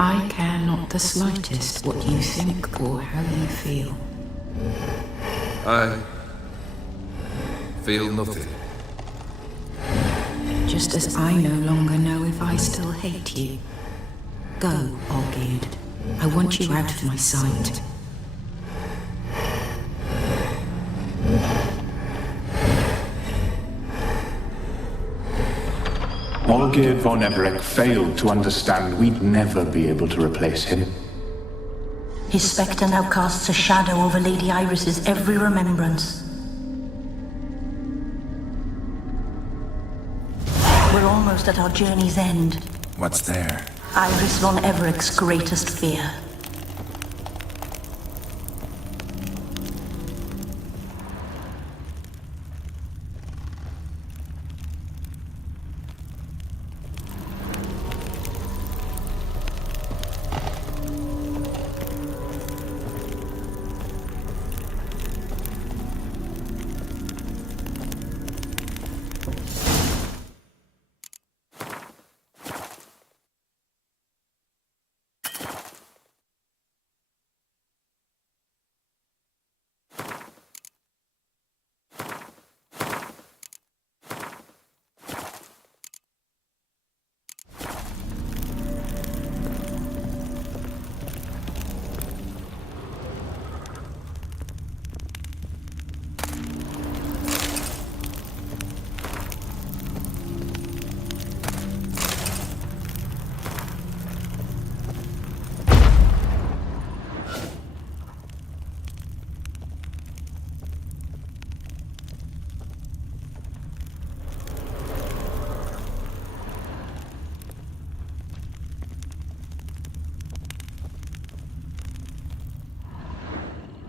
I care not the slightest what you think or how you feel. I feel nothing. Just as I no longer know if I still hate you. Go, Olgierd. I want you out of my sight. Olgierd von Everec failed to understand we'd never be able to replace him. His spectre now casts a shadow over Lady Iris's every remembrance. We're almost at our journey's end. What's there? Iris von Everec's greatest fear.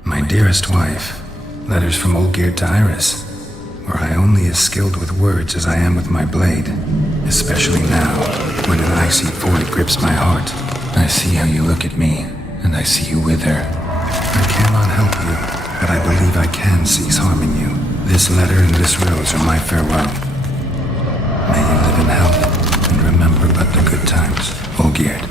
My dearest wife, letters from Olgierd to Iris, were I only as skilled with words as I am with my blade, especially now, when an icy void grips my heart. I see how you look at me, and I see you with her. I cannot help you, but I believe I can cease harming you. This letter and this rose are my farewell. May you live in health, and remember but the good times, Olgierd.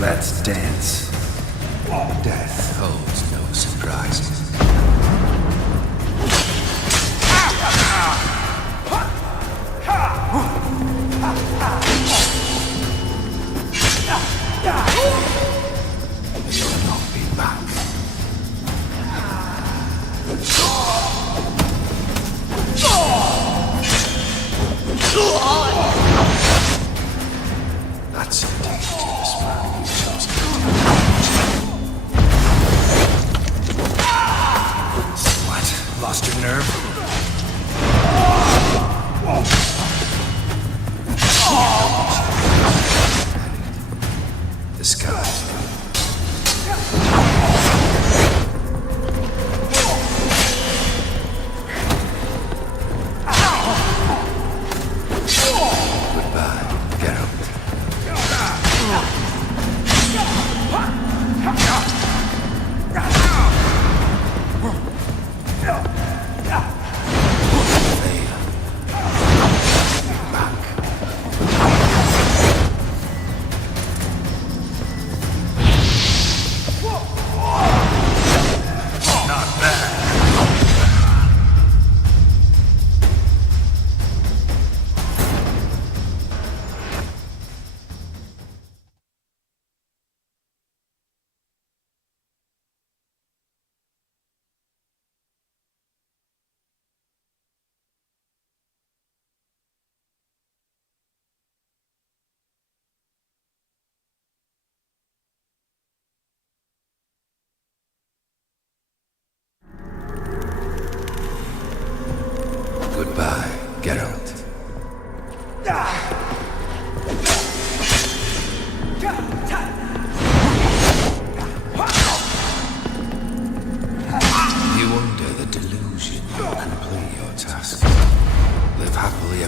Let's dance. Death holds no surprises. You'll not be back. That's indeed the smile you chose to What? Lost your nerve? The skies. Goodbye, Geralt.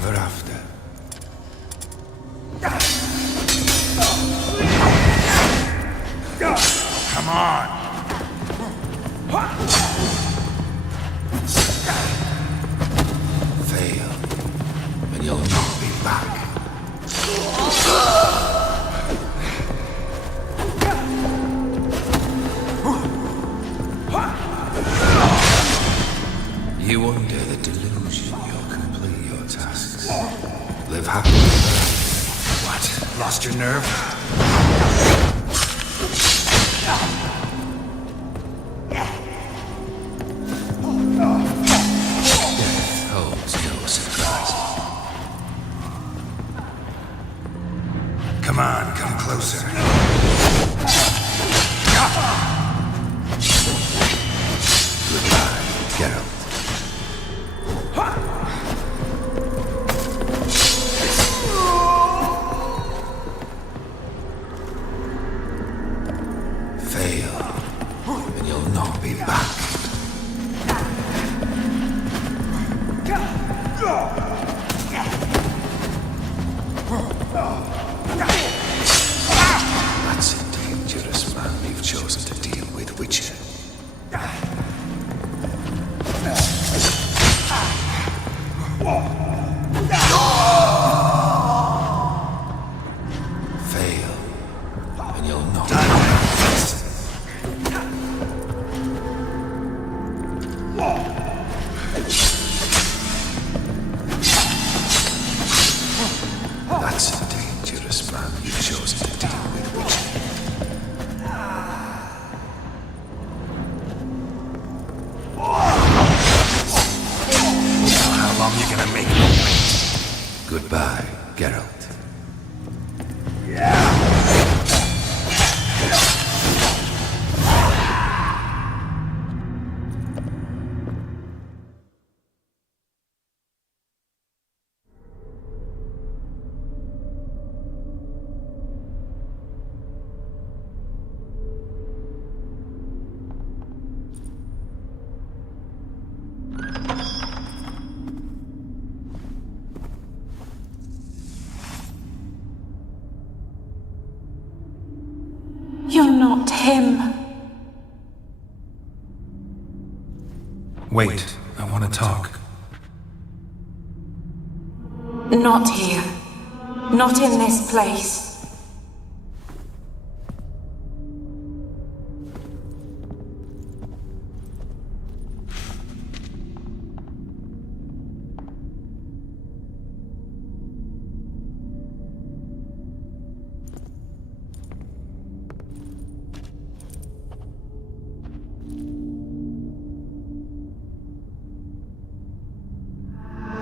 ever after. Come on! Fail, and you'll not be back. You under the delusion you'll complete your tasks. Live happily. What? Lost your nerve? Holds no surprises. Come on, come closer. Goodbye, Geralt. Fail, and you'll not be back. That's a dangerous man you've chosen to deal with, Witcher. Fail, and you'll not be back. That's a dangerous man you've chosen to deal with, Witcher. Now, how long you gonna make me wait? Goodbye, Geralt. You're not him. Wait, I want to talk. Not here. Not in this place.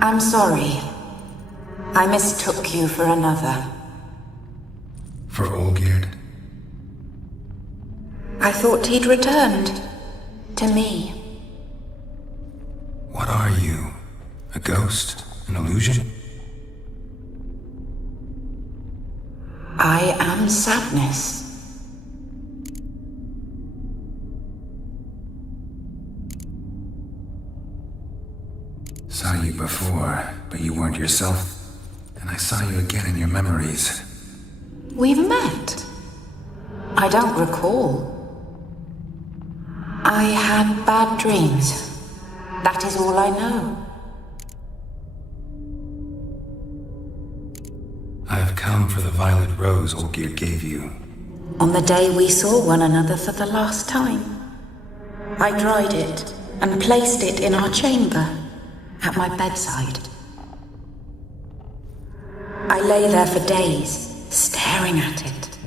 I'm sorry. I mistook you for another. For Olgierd? I thought he'd returned. To me. What are you? A ghost? An illusion? I am sadness. Saw you before, but you weren't yourself. And I saw you again in your memories. We've met. I don't recall. I had bad dreams. That is all I know. I have come for the violet rose Olgierd gave you. On the day we saw one another for the last time, I dried it and placed it in our chamber, at my bedside. I lay there for days, staring at it,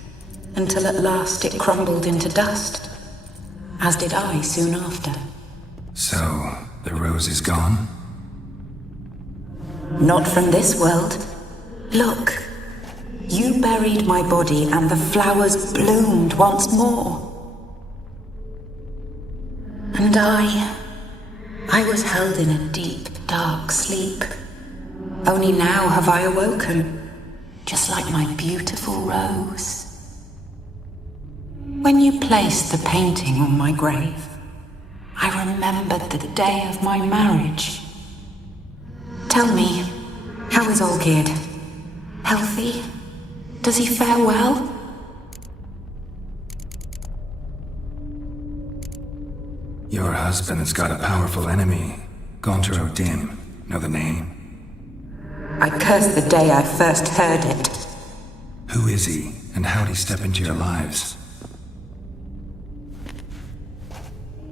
until at last it crumbled into dust, as did I soon after. So, the rose is gone? Not from this world. Look, you buried my body and the flowers bloomed once more. And I was held in a deep, dark sleep. Only now have I awoken, just like my beautiful rose. When you placed the painting on my grave, I remembered the day of my marriage. Tell me, How is Olgierd? Healthy? Does he fare well? Your husband's got a powerful enemy. Gaunter O'Dim. Know the name? I cursed the day I first heard it. Who is he, and how'd he step into your lives?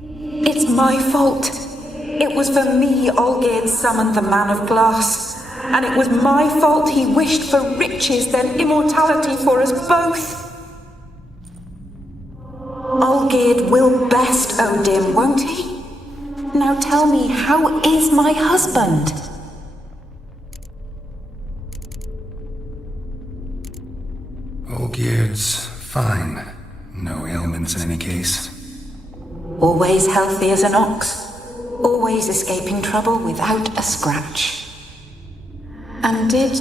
It's my fault. It was for me Olgierd summoned the Man of Glass. And it was my fault he wished for riches, then immortality for us both. Olgierd will best O'Dim, won't he? Now tell me, how is my husband? Olgierd's fine. No ailments in any case. Always healthy as an ox. Always escaping trouble without a scratch. And did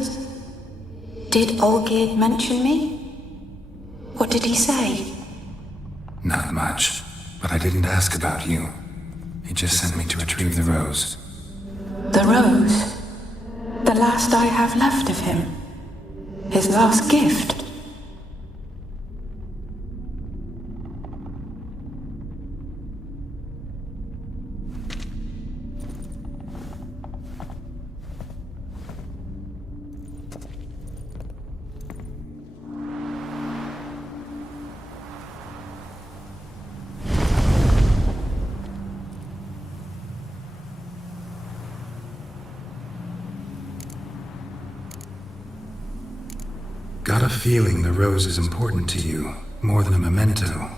Olgierd mention me? What did he say? Not much, but I didn't ask about you. He just sent me to retrieve the rose. The rose? The last I have left of him? His last gift? Got a feeling the rose is important to you, more than a memento.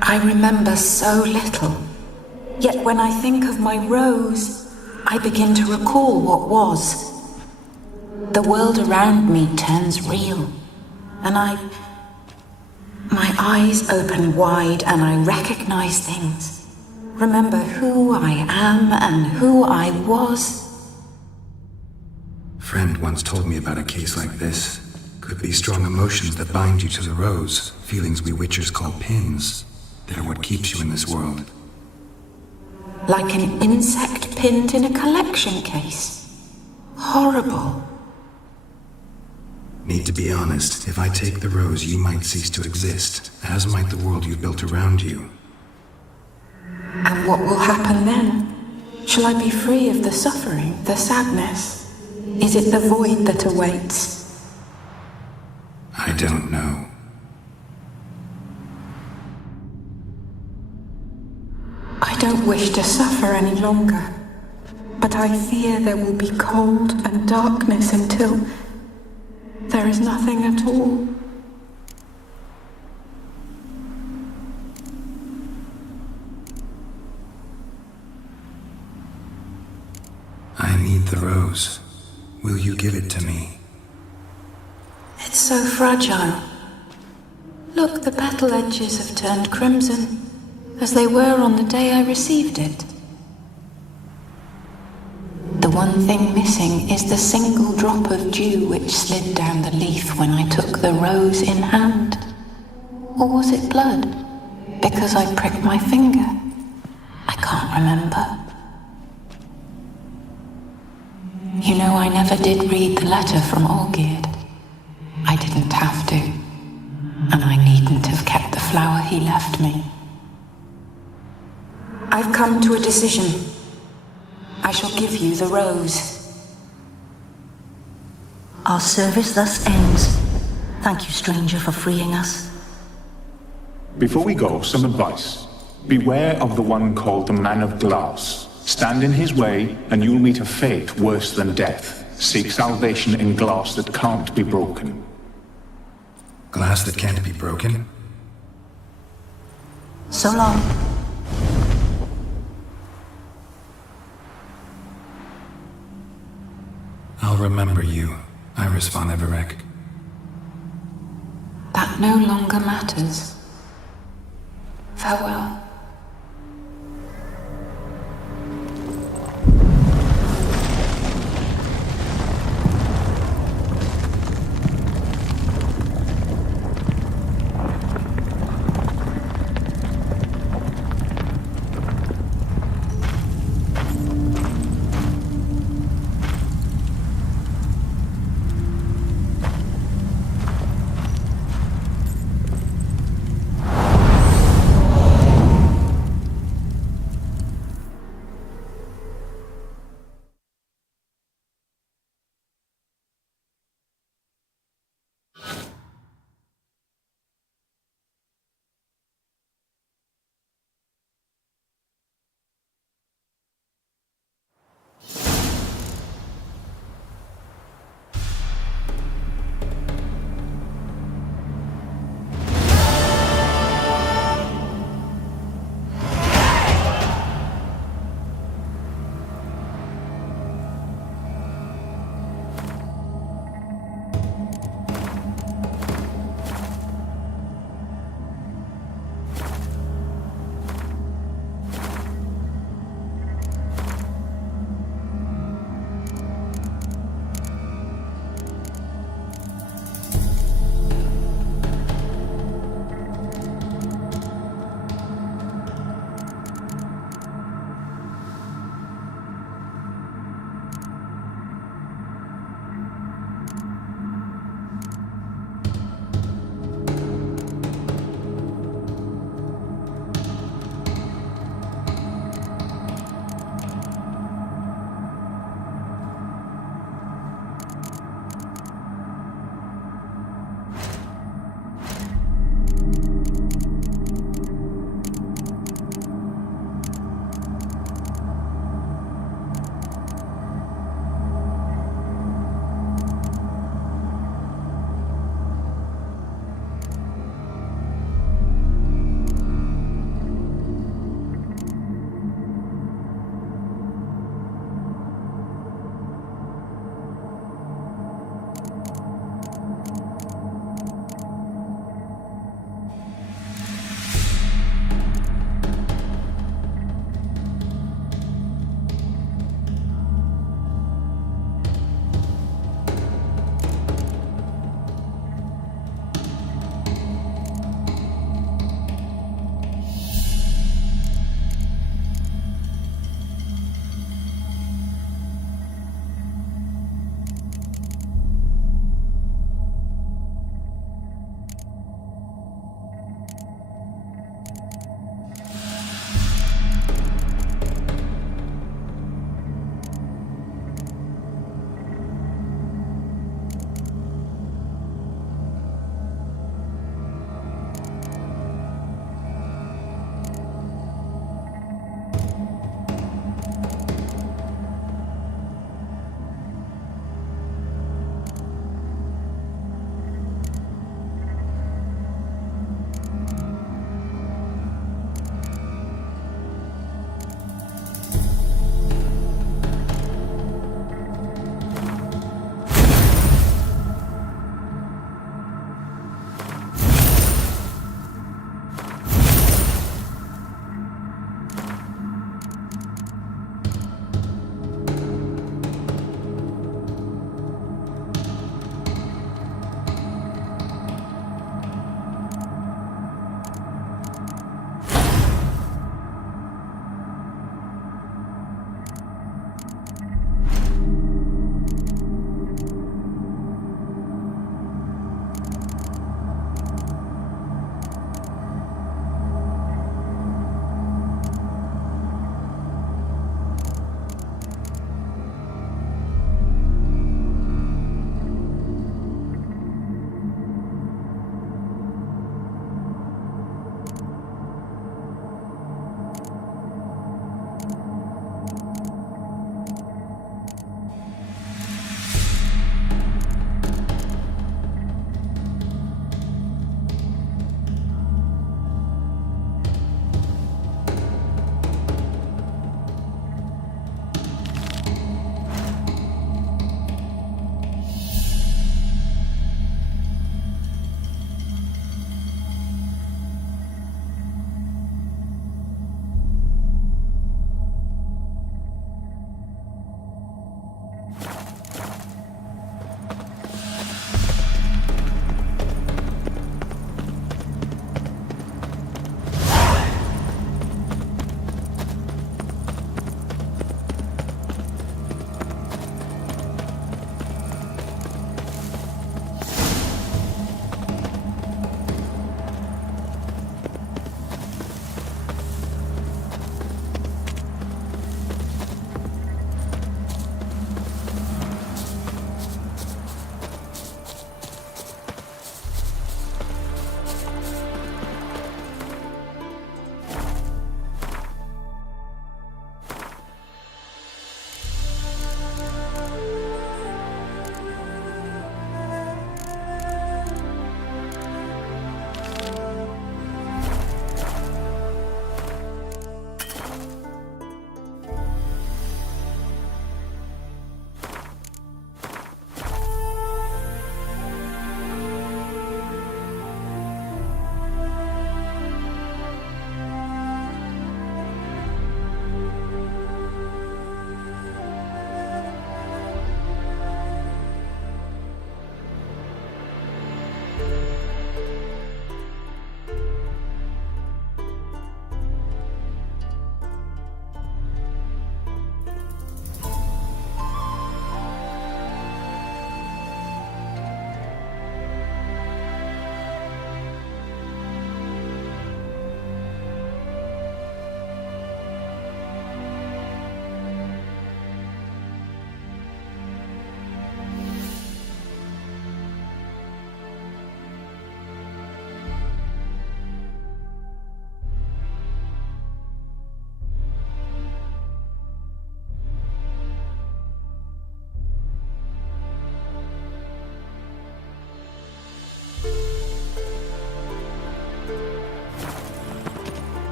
I remember so little. Yet when I think of my rose, I begin to recall what was. The world around me turns real, and my eyes open wide and I recognize things. Remember who I am and who I was. Friend once told me about a case like this. Could be strong emotions that bind you to the rose, feelings we witchers call pins. They're what keeps you in this world. Like an insect pinned in a collection case. Horrible. Need to be honest, if I take the rose, you might cease to exist, as might the world you built around you. And what will happen then? Shall I be free of the suffering, the sadness? Is it the void that awaits? I don't know. I don't wish to suffer any longer, but I fear there will be cold and darkness until there is nothing at all. I need the rose. Will you give it to me? It's so fragile. Look, the petal edges have turned crimson, as they were on the day I received it. The one thing missing is the single drop of dew which slid down the leaf when I took the rose in hand. Or was it blood? Because I pricked my finger? I can't remember. You know, I never did read the letter from Olgierd. I didn't have to. And I needn't have kept the flower he left me. I've come to a decision. I shall give you the rose. Our service thus ends. Thank you, stranger, for freeing us. Before we go, some advice. Beware of the one called the Man of Glass. Stand in his way, and you'll meet a fate worse than death. Seek salvation in glass that can't be broken. Glass that can't be broken? So long. I'll remember you, Iris von Everek. That no longer matters. Farewell.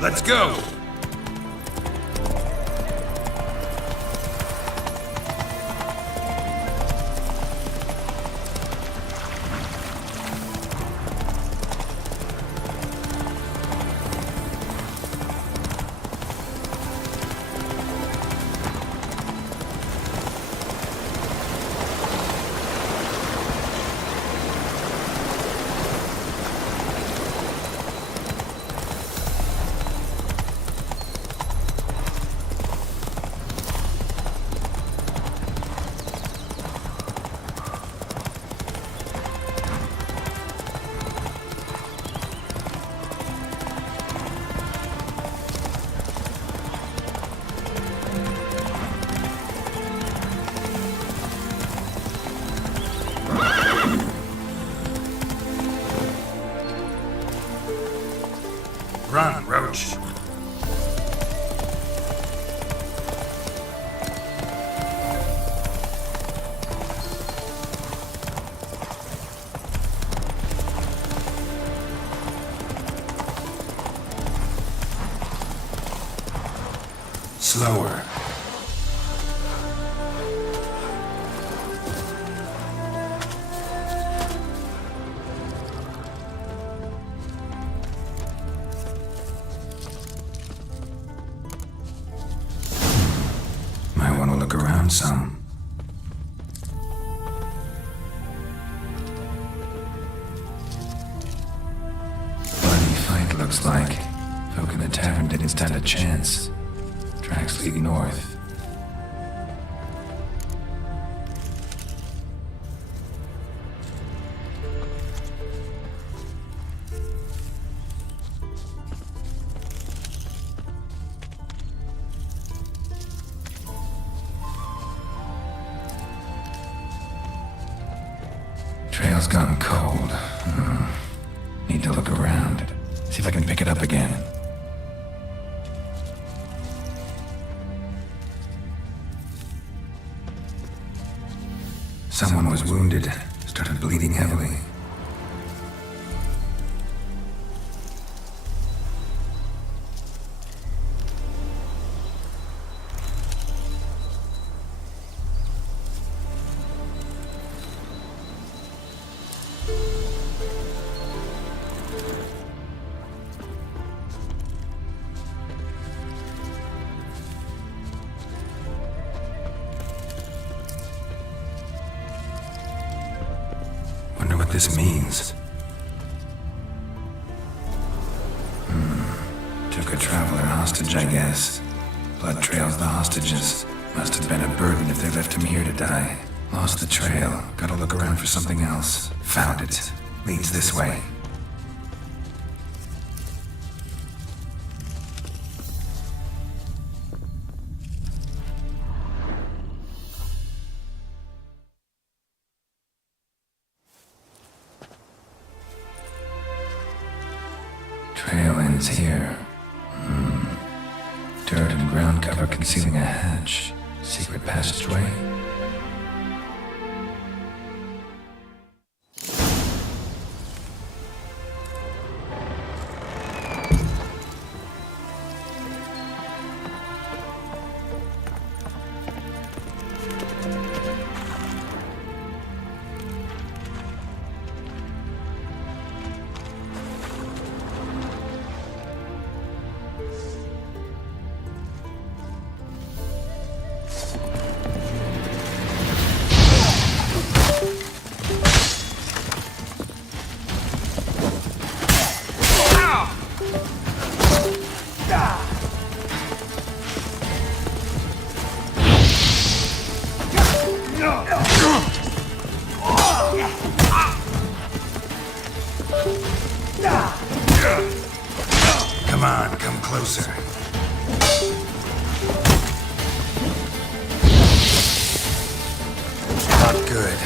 Let's go! Run, Roach. Slower. Might want to look around some. Bloody fight, looks like. Folk in the tavern didn't stand a chance. Tracks lead north. Trail's gone cold. Need to look around. See if I can pick it up again. Someone was wounded. Started bleeding heavily. Wonder what this means. Took a traveler hostage, I guess. Blood trails the hostages. Must have been a burden if they left him here to die. Lost the trail. Gotta look around for something else. Found it. Leads this way. Trail ends here. Dirt and ground cover concealing a hatch. Secret passageway. Come on, come closer. Not good.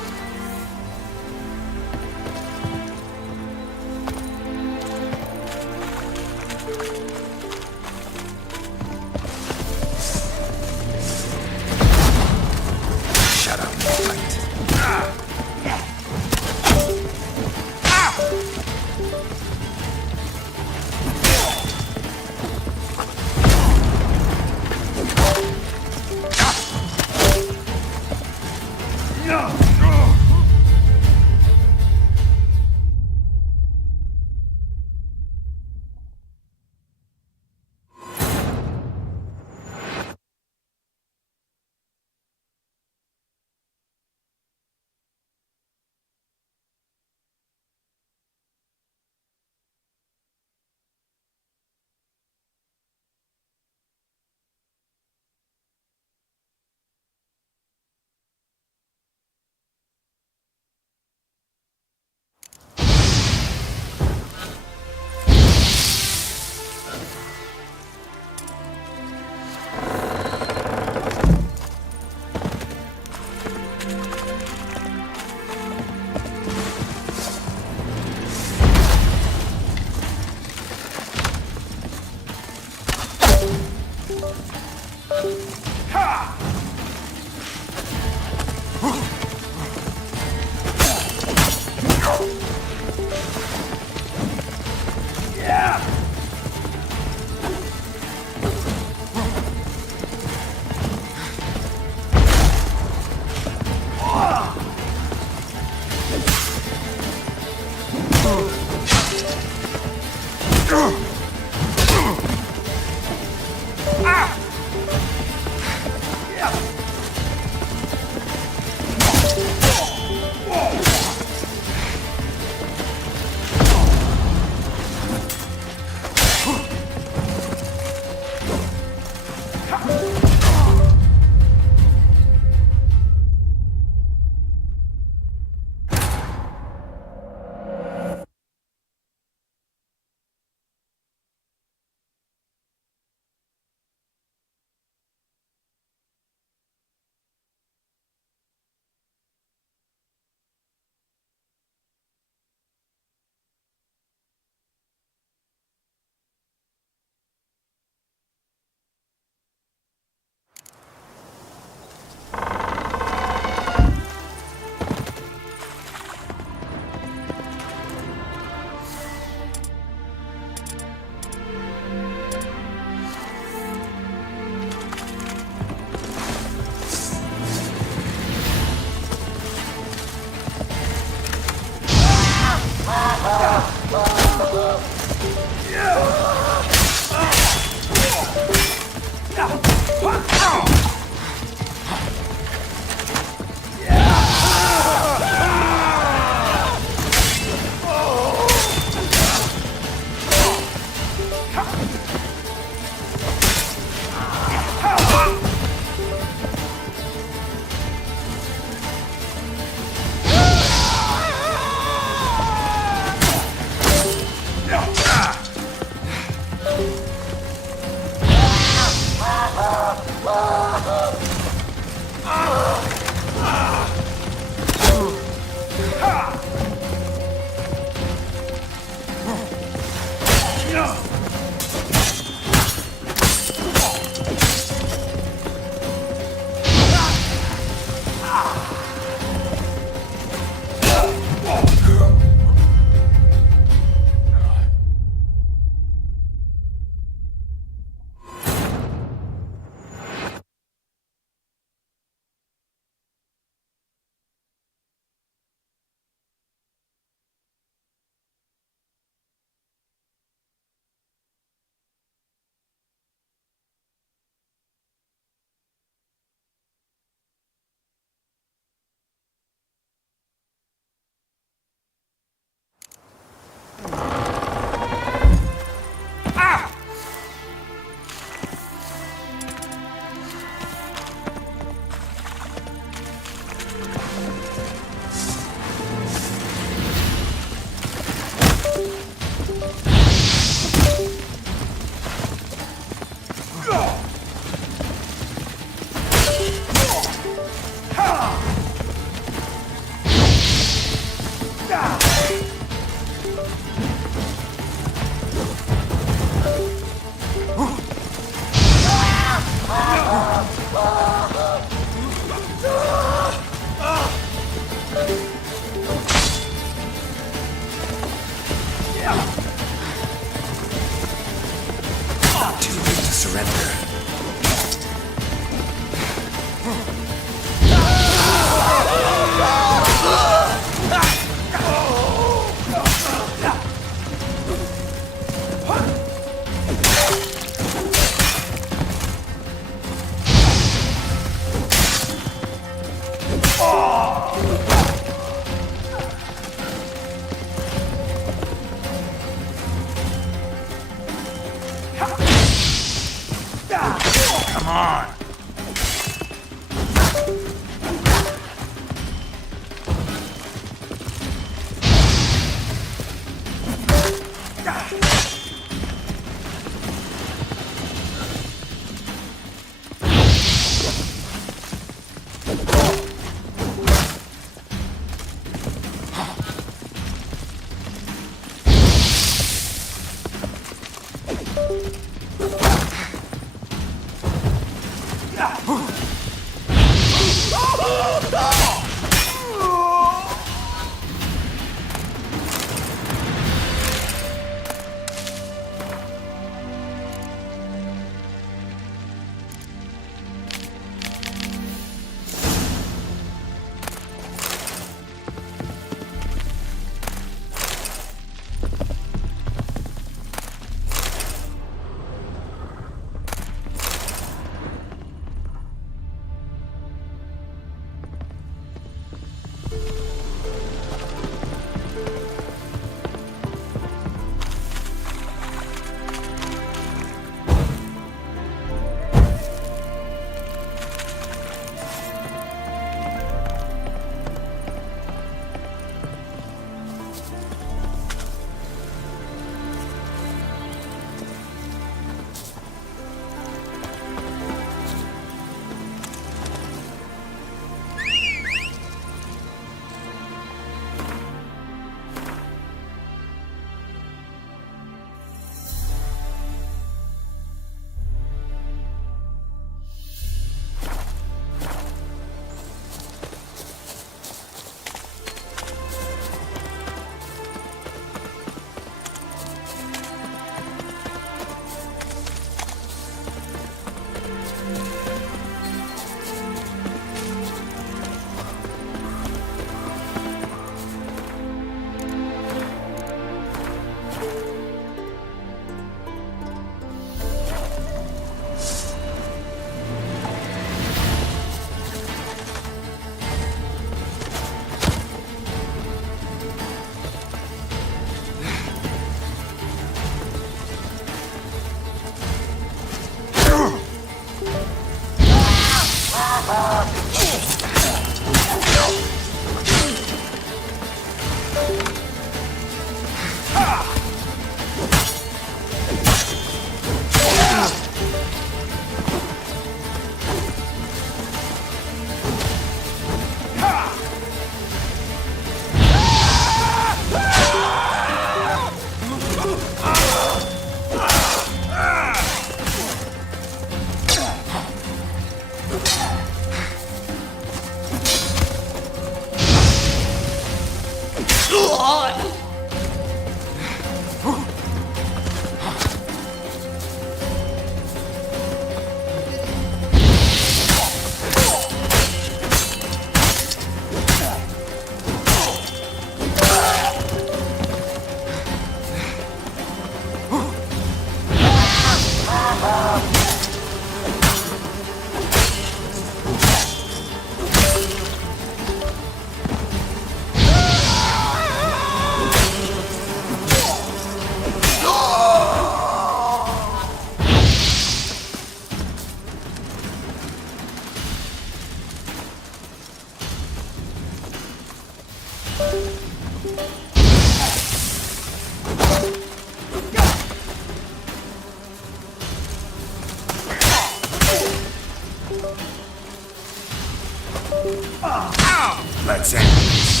Let's end this.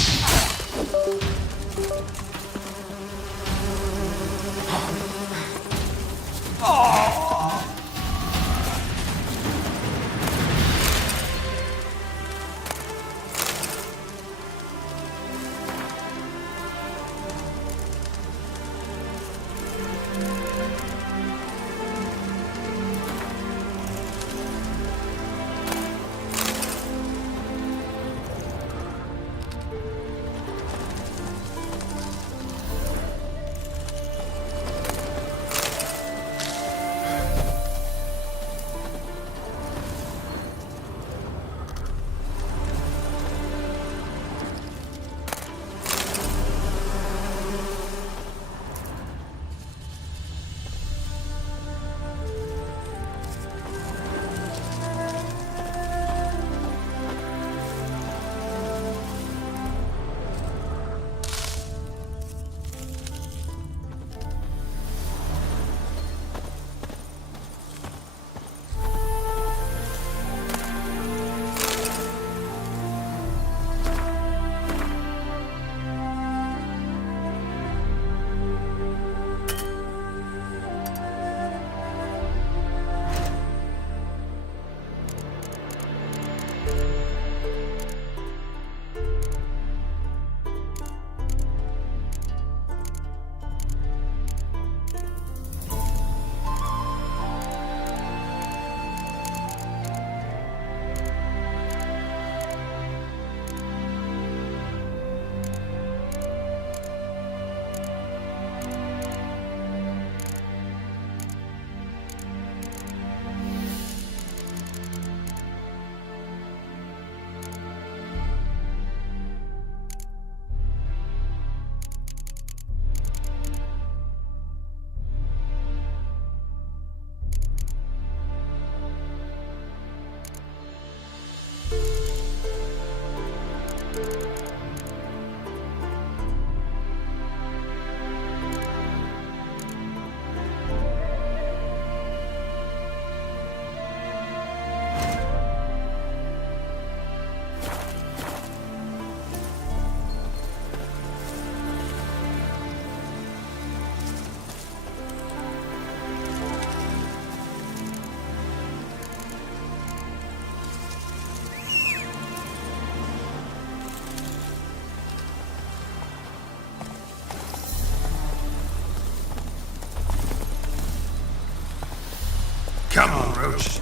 Come on, Roach.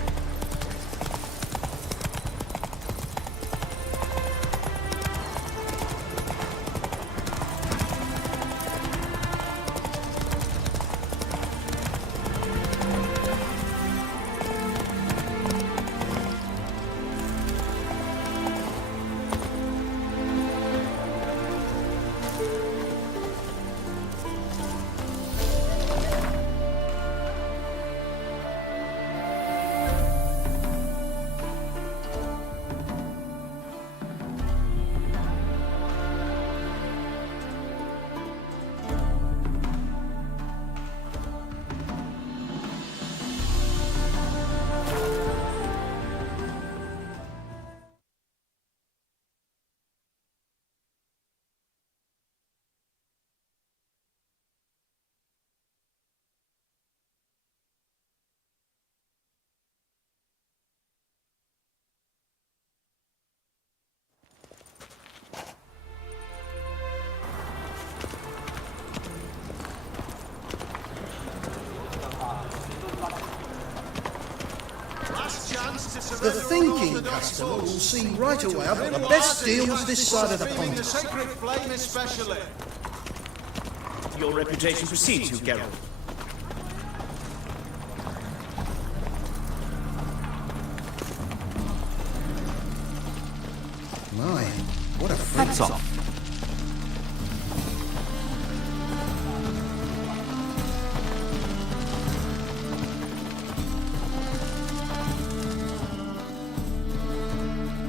The thinking customer will see right away I've got the best deals this side of the pond. The sacred flame especially. Your reputation precedes you, Geralt. My, what a freak. Hats off.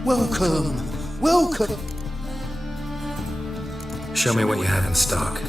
Welcome, welcome. Show me what you have in stock.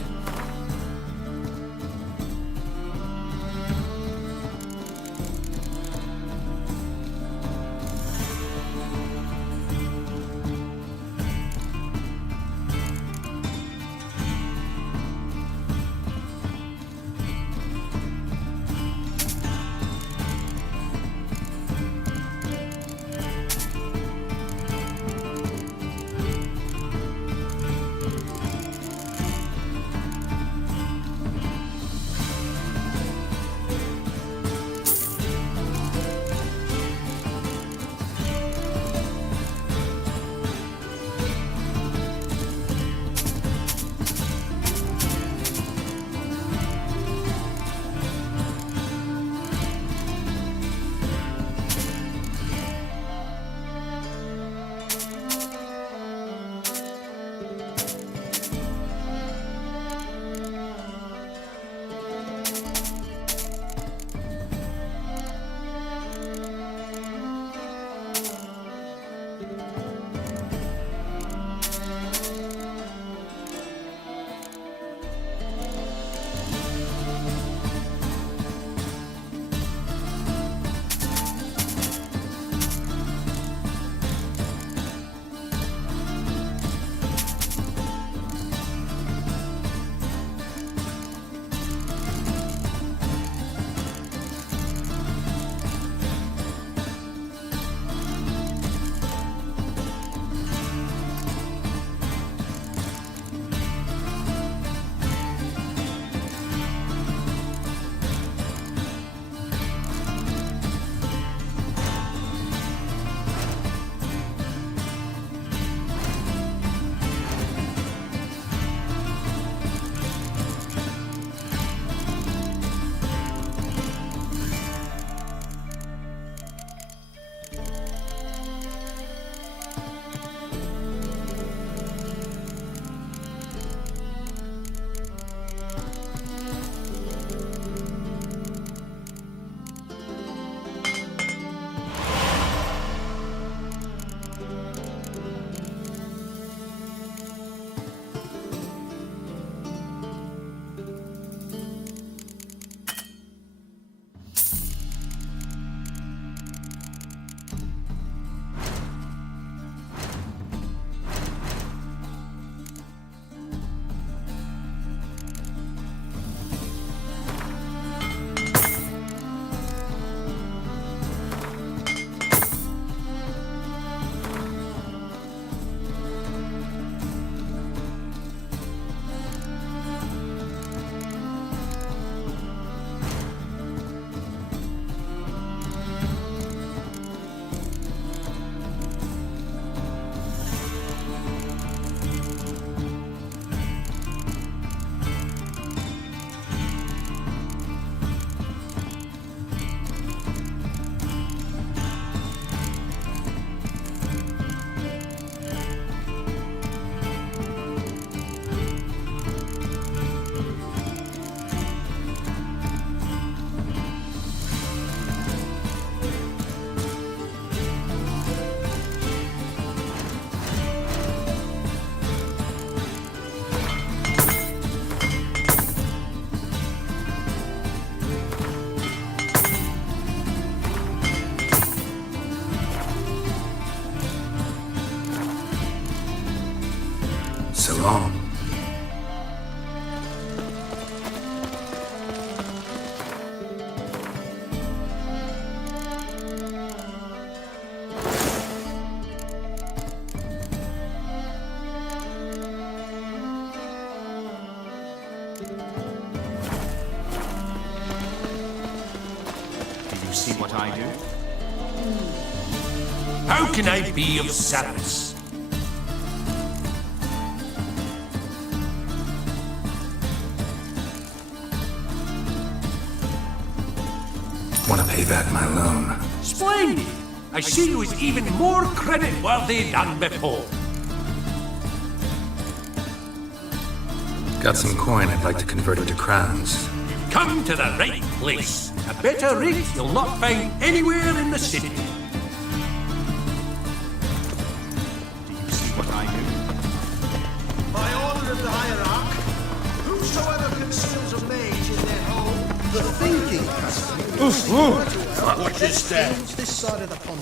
you see what I do? How can I be of service? Want to pay back my loan? Splendid! I see you as even more credit-worthy than before. Got some coin I'd like to convert into crowns. Come to the right place. A better rate you'll not find anywhere in the city. Do you see what I do? By order of the hierarch, whosoever conceals a mage in their home, the thinking custom. What is that? This side of the pond.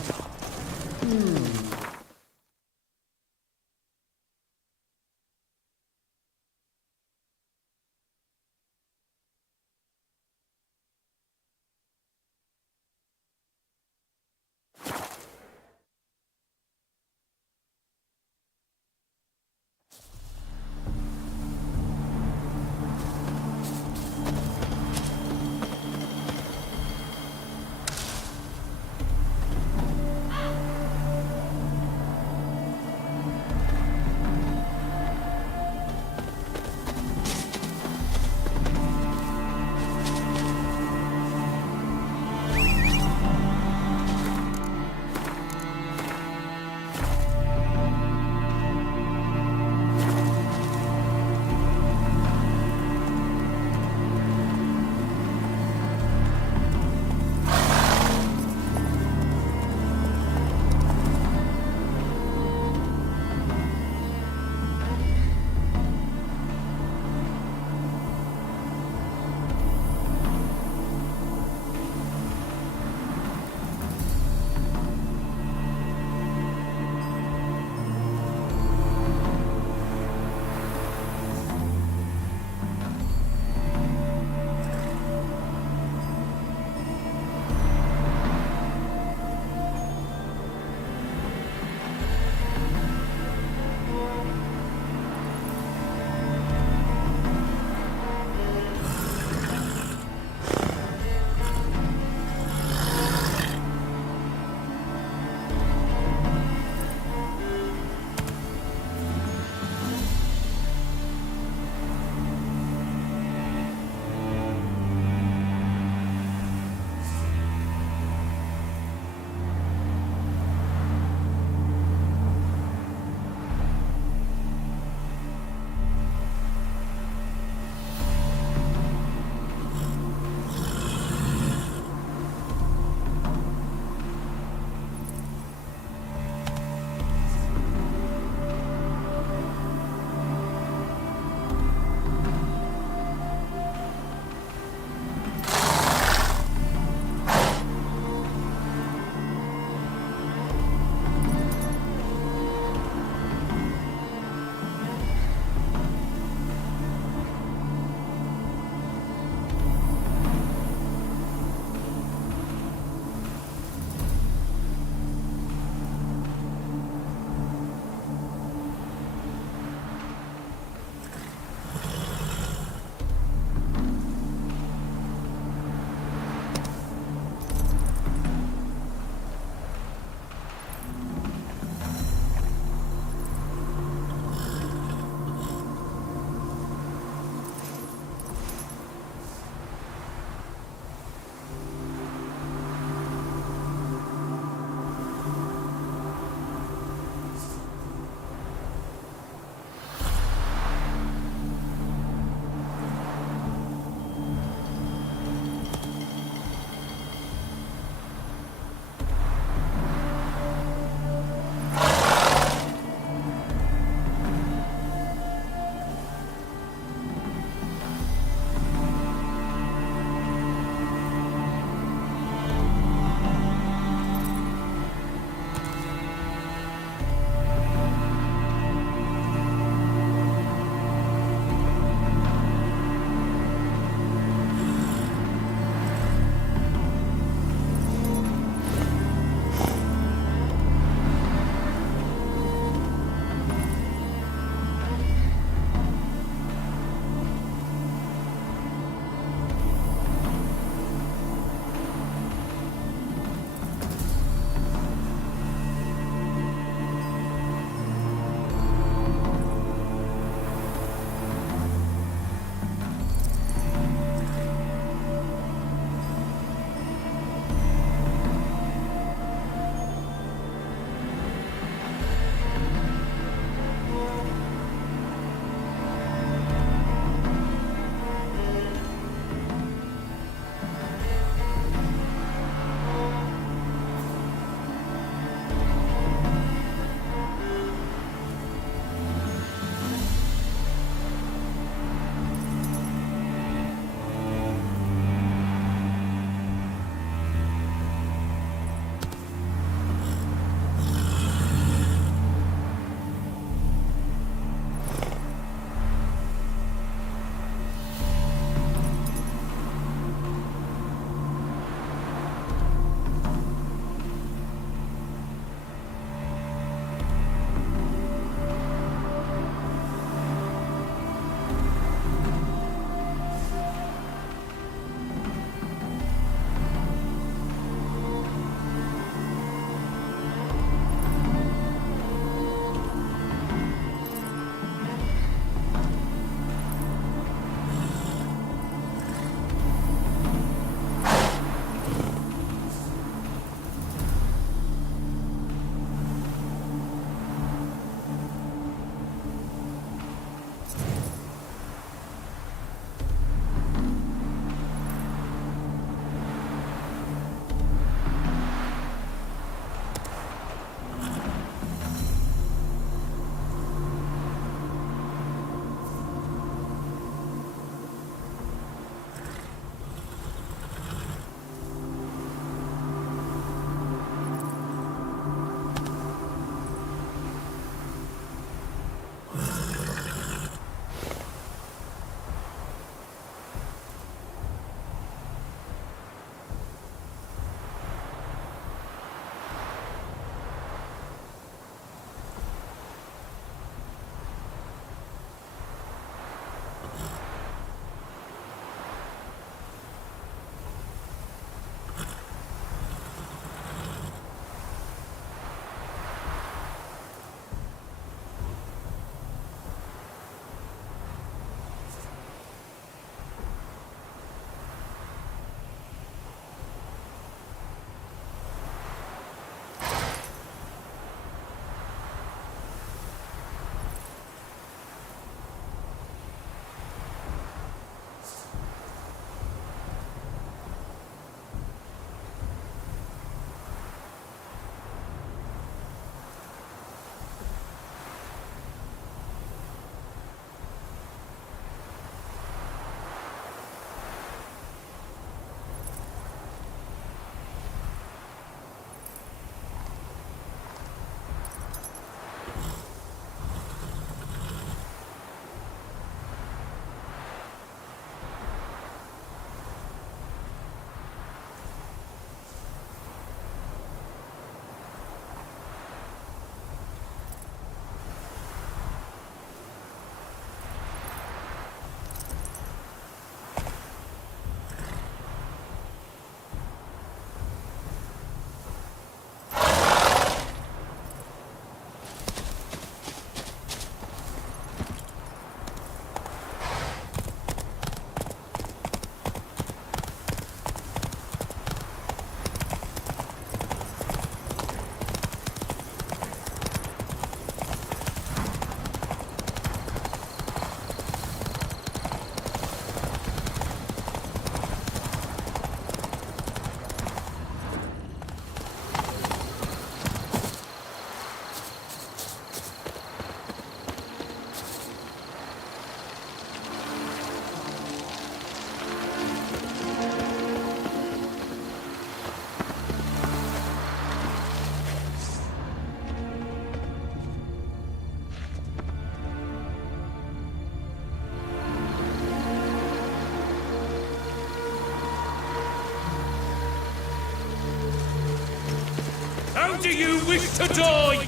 How do you wish to die?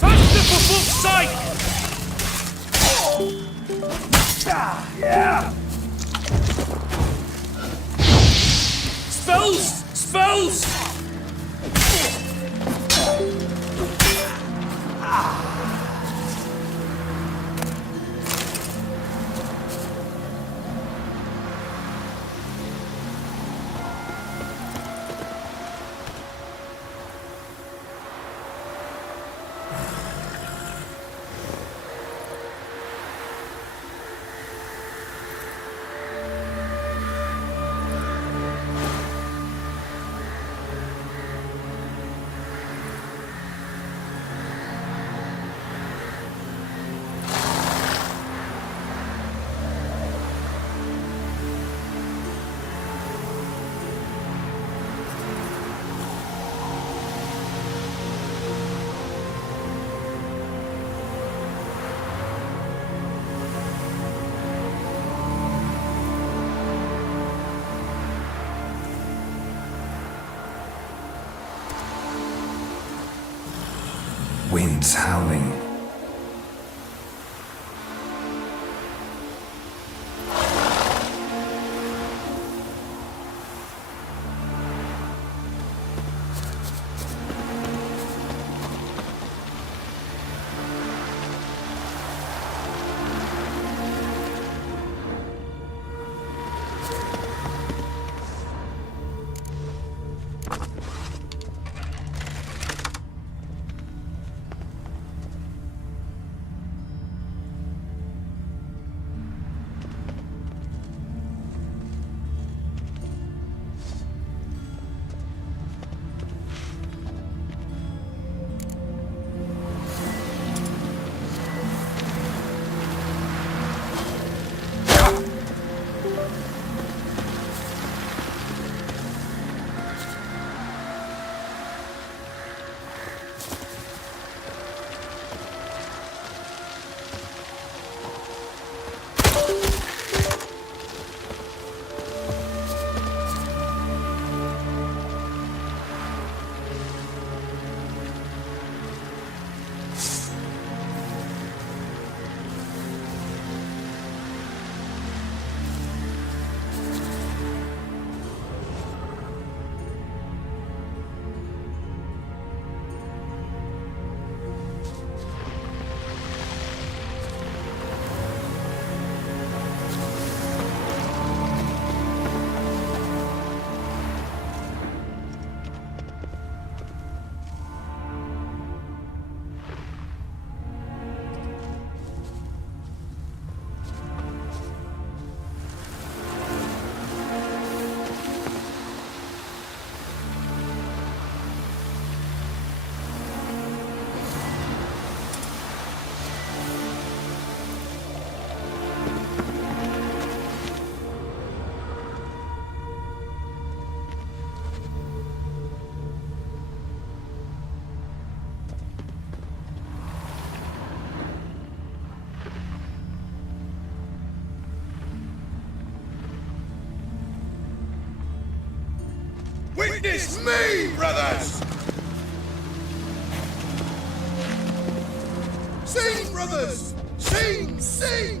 Faster for fuck's sake! Yeah! Spells! Spells! Winds howling. Witness me, brothers! Sing, brothers! Sing, sing!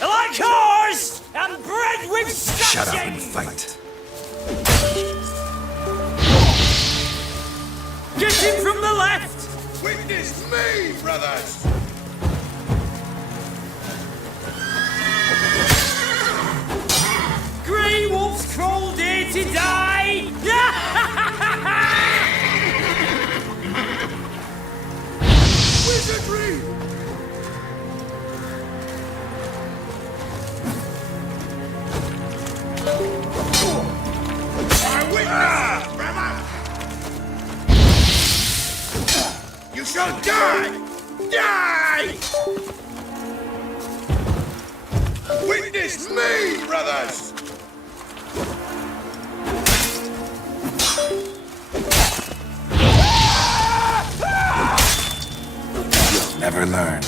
Like yours! And bread with stuffing! Shut up and fight. Get him from the left! Witness me, brothers! Grey wolves crawled here to die! Wizardry! I witness, brother! You shall die! Die! Witness me, brothers! learn.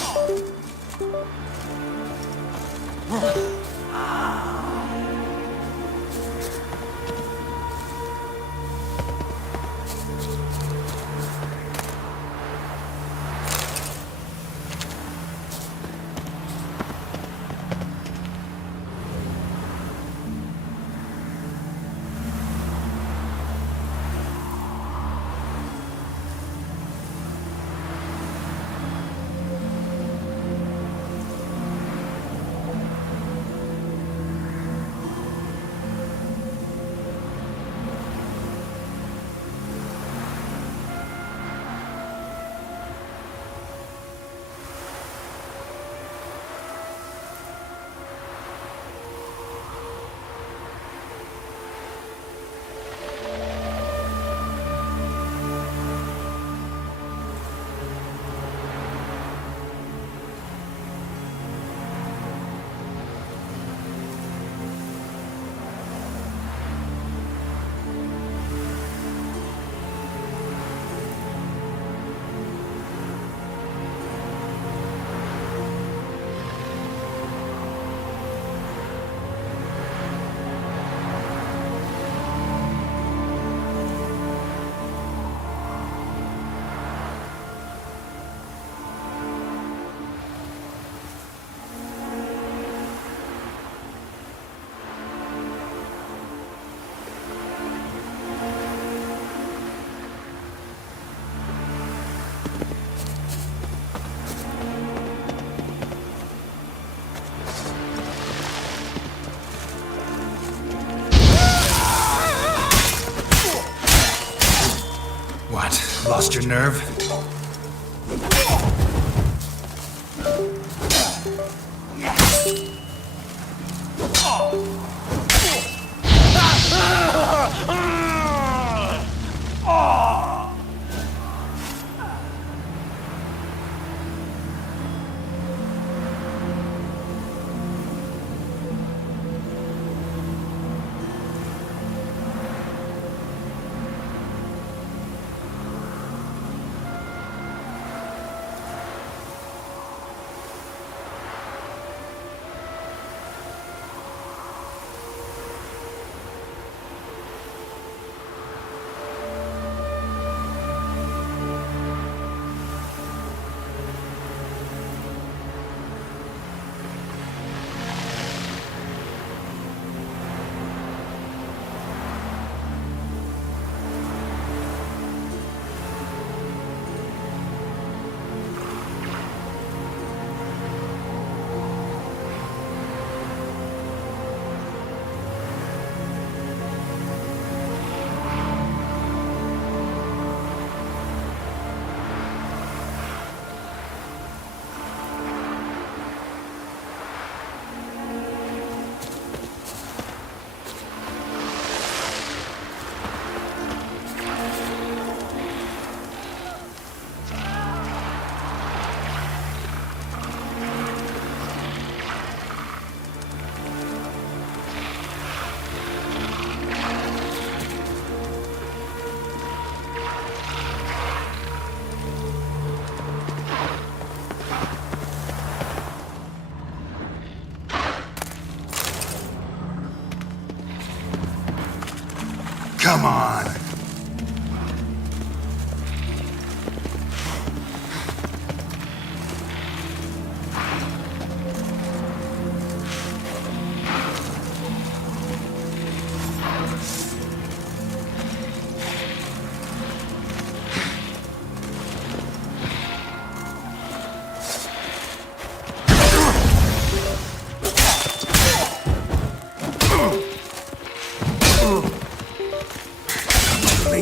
Lost your nerve? Come on!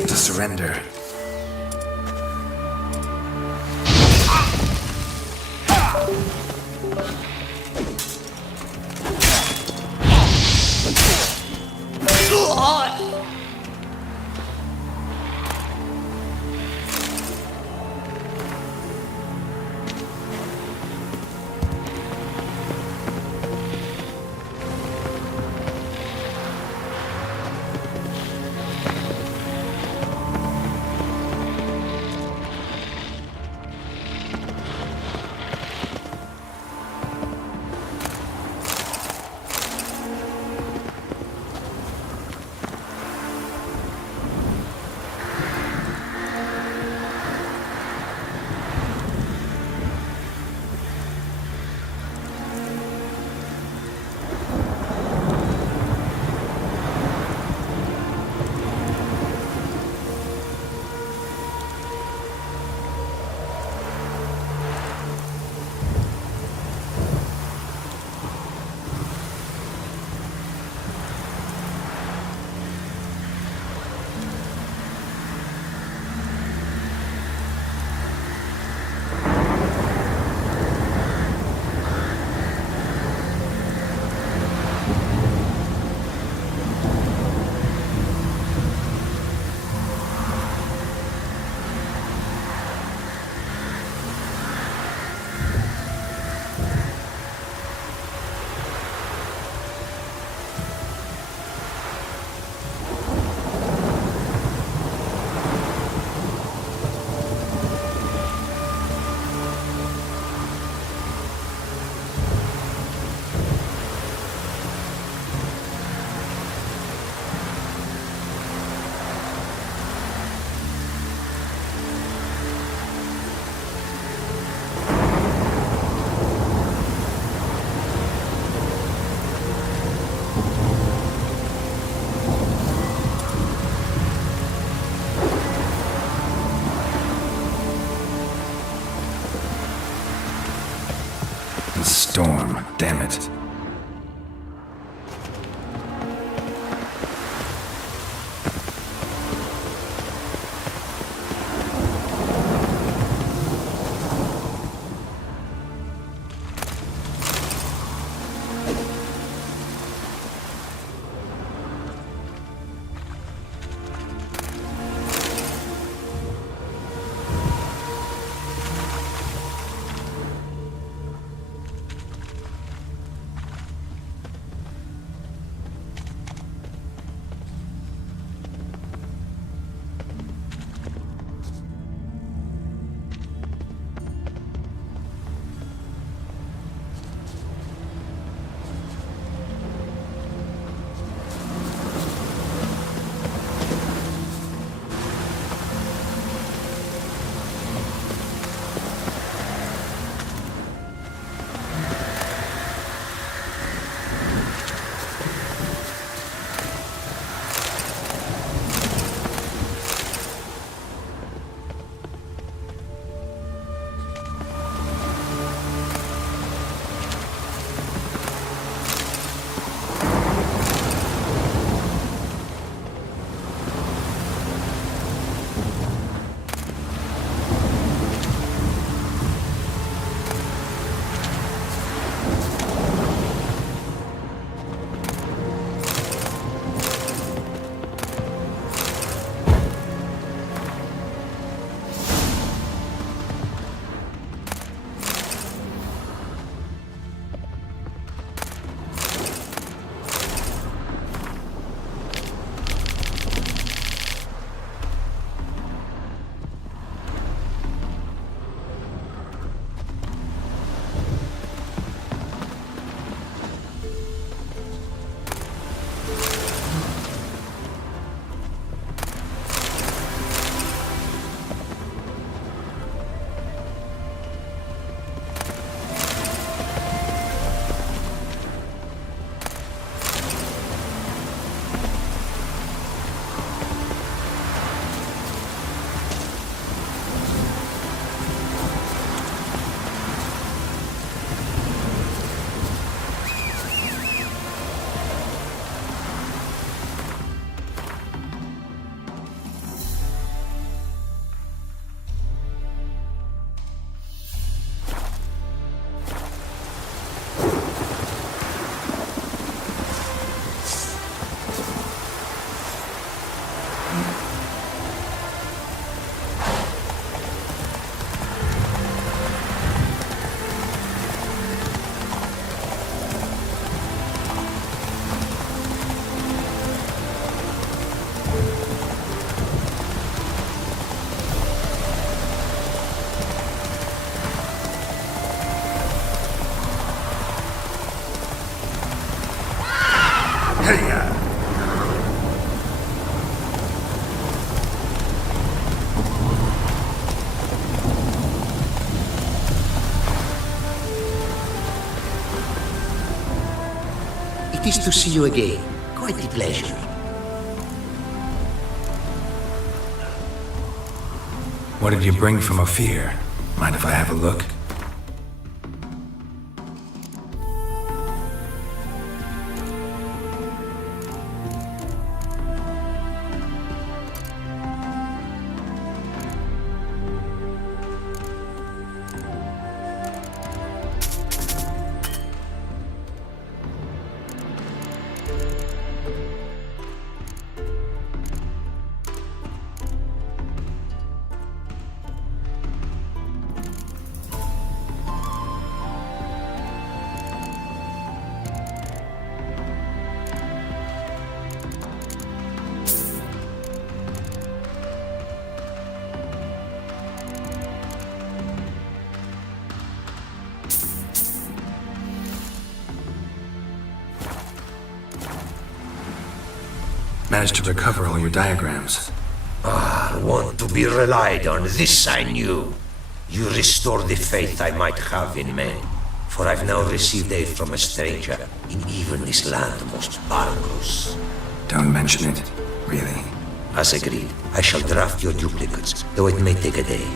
To surrender. Damn it. It is to see you again. Quite a pleasure. What did you bring from Ophir? Mind if I have a look? Managed to recover all your diagrams. Want to be relied on, this I knew. You restore the faith I might have in men, for I've now received aid from a stranger in even this land most barbarous. Don't mention it, really. As agreed, I shall draft your duplicates, though it may take a day.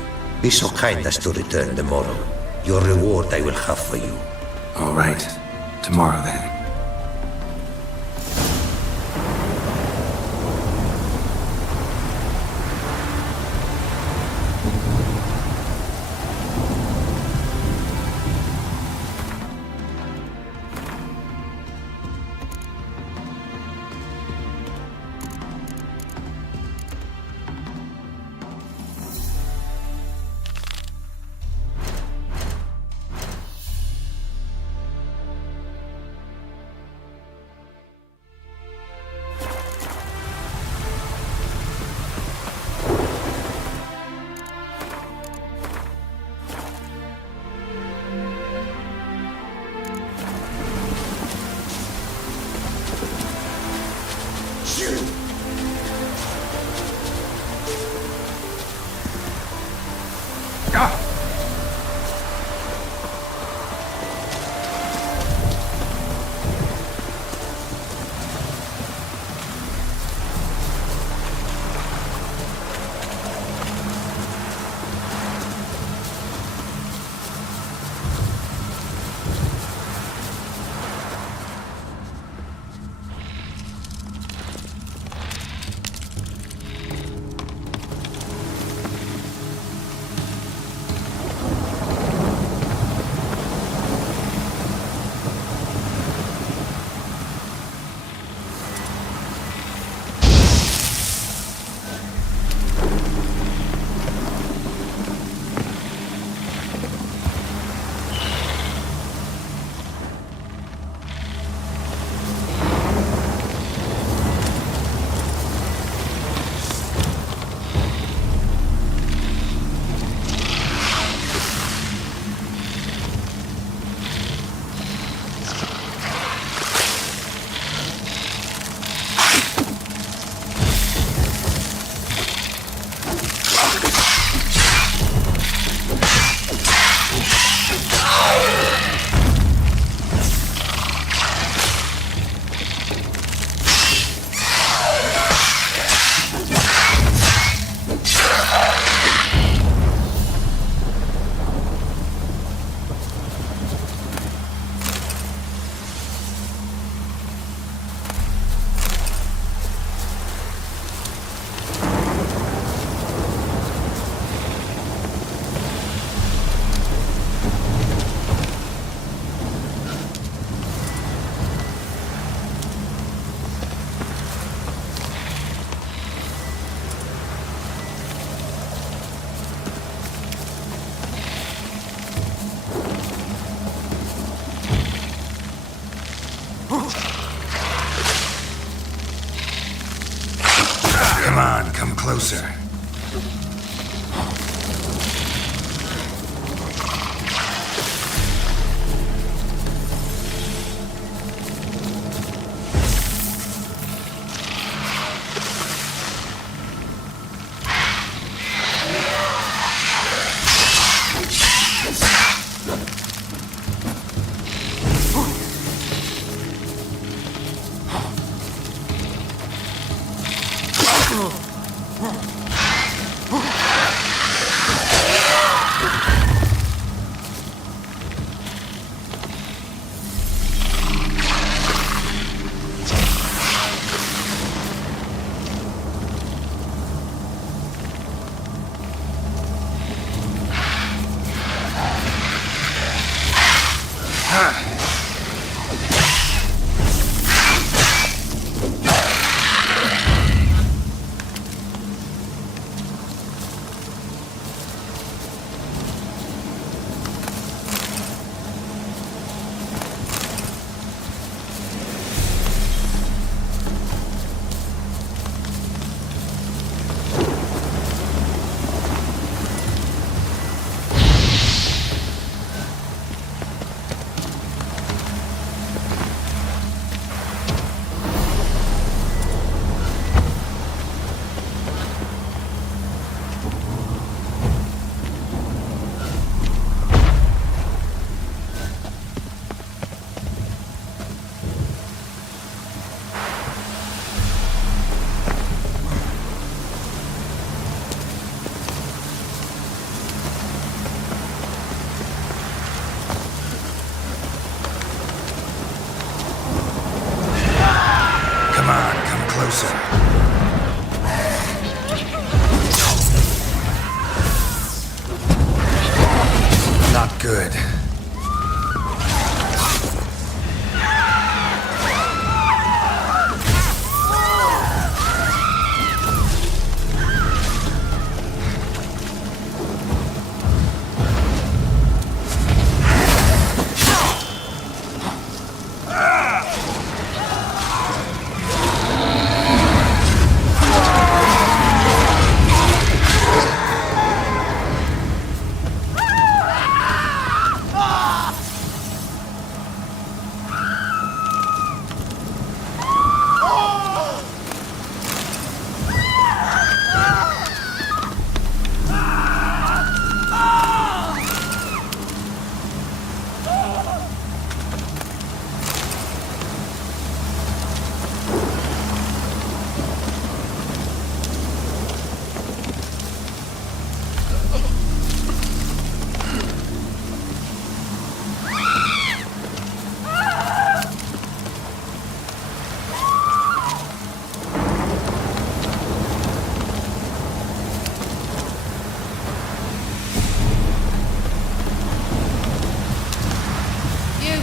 Be so kind as to return tomorrow. Your reward I will have for you. All right. Tomorrow, then. Come on, come closer. closer. Not good.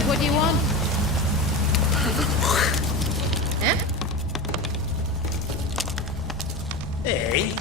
What do you want? Huh? Hey?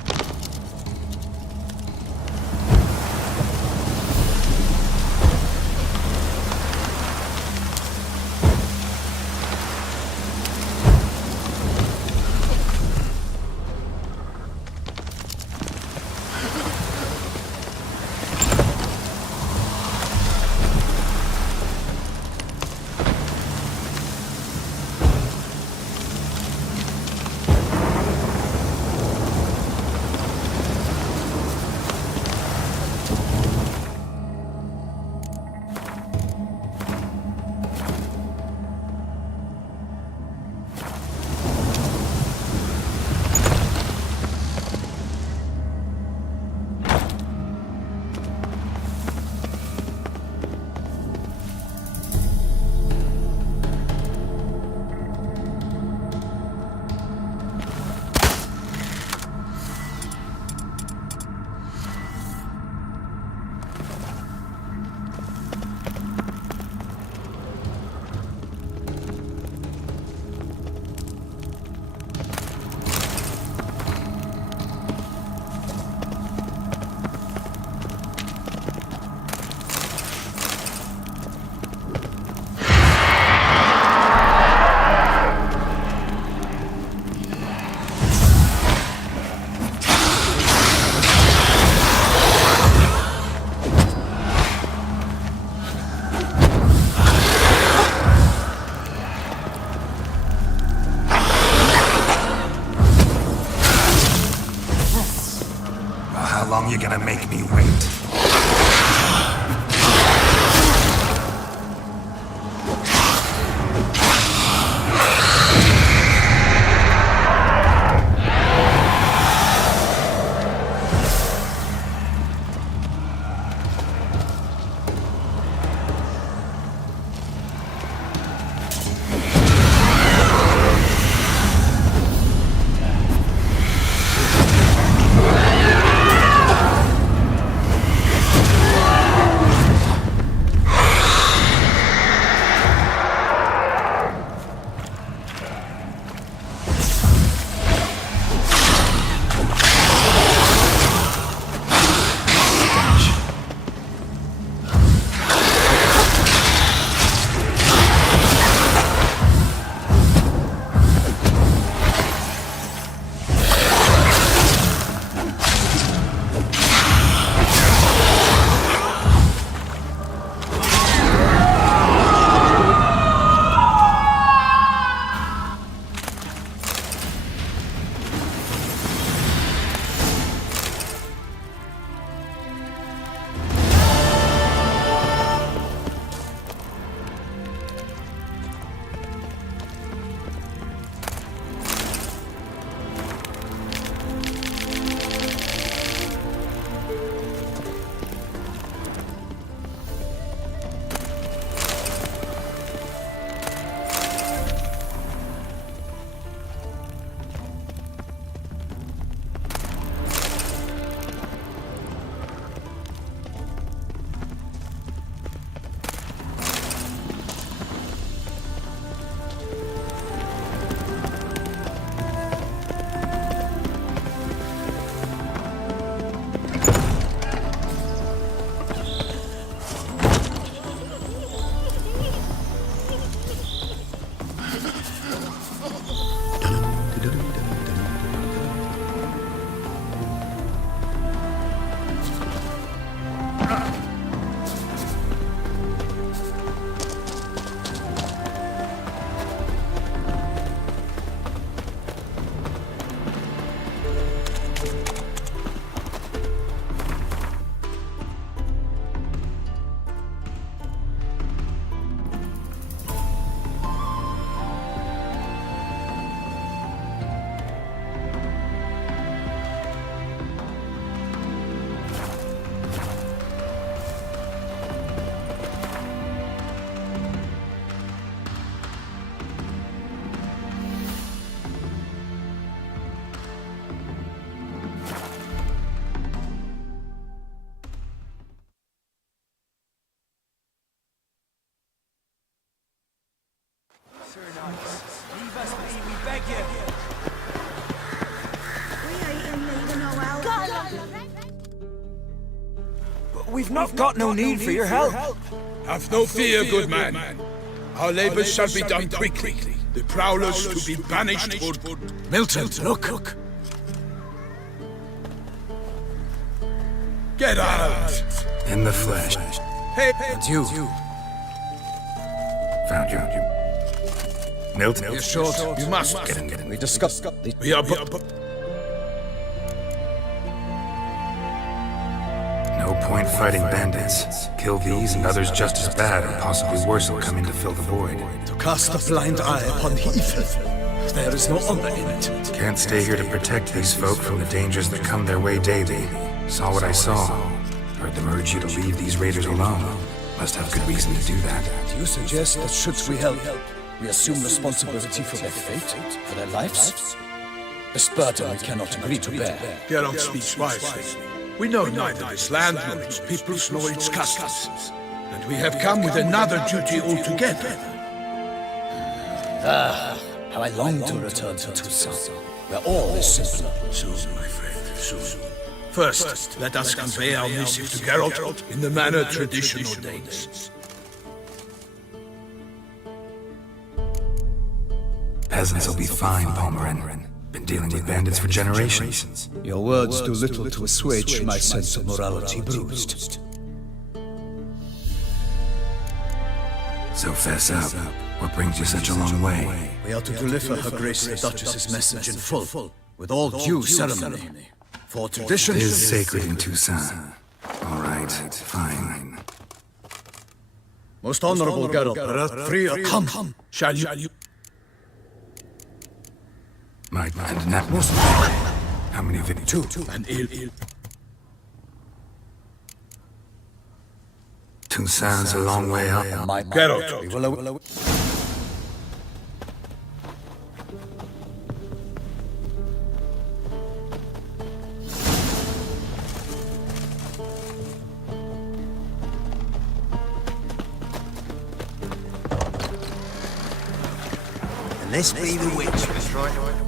You're gonna make me wait. Sir Knights, leave us be, we beg you. We've not got no need for your help. Have no fear, good man. Our labors shall be done quickly. The prowlers to be banished for... Milton, look. Get out! In the flesh. Hey, It's you. Found you. Milton. You're short. You must Get in. We discussed the... We are... No point fighting bandits. Kill these and others just as bad or possibly worse will come in to fill the void. To cast a blind eye upon the evil. There is no honor in it. Can't stay here to protect these folk from the dangers that come their way daily. Saw what I saw. Heard them urge you to leave these raiders alone. Must have good reason to do that. Do you suggest that should we help, we assume responsibility for their fate, for their lives? A burden we cannot agree to bear. Geralt speaks wisely. We know neither this land nor its peoples nor its customs. And we have come with another duty altogether. How I long to return to Tsushima, where all is simpler. Soon, my friend, soon. First, let us convey our missive to Geralt in the manner tradition ordains. Peasants will be fine, Palmerin. Been dealing with bandits for generations. Your words do little to assuage my sense of morality bruised. So fess up. What brings you such a long way? We are to deliver Her Grace the Duchess's message in full, with all due ceremony. For tradition It is sacred in Tucson. All right, fine. Most honorable Geralt, free or come. Shall you? Might and not. How many of you? Two. And ill. Tucson's a long way up. Geralt. We will... Unless we the witch was right.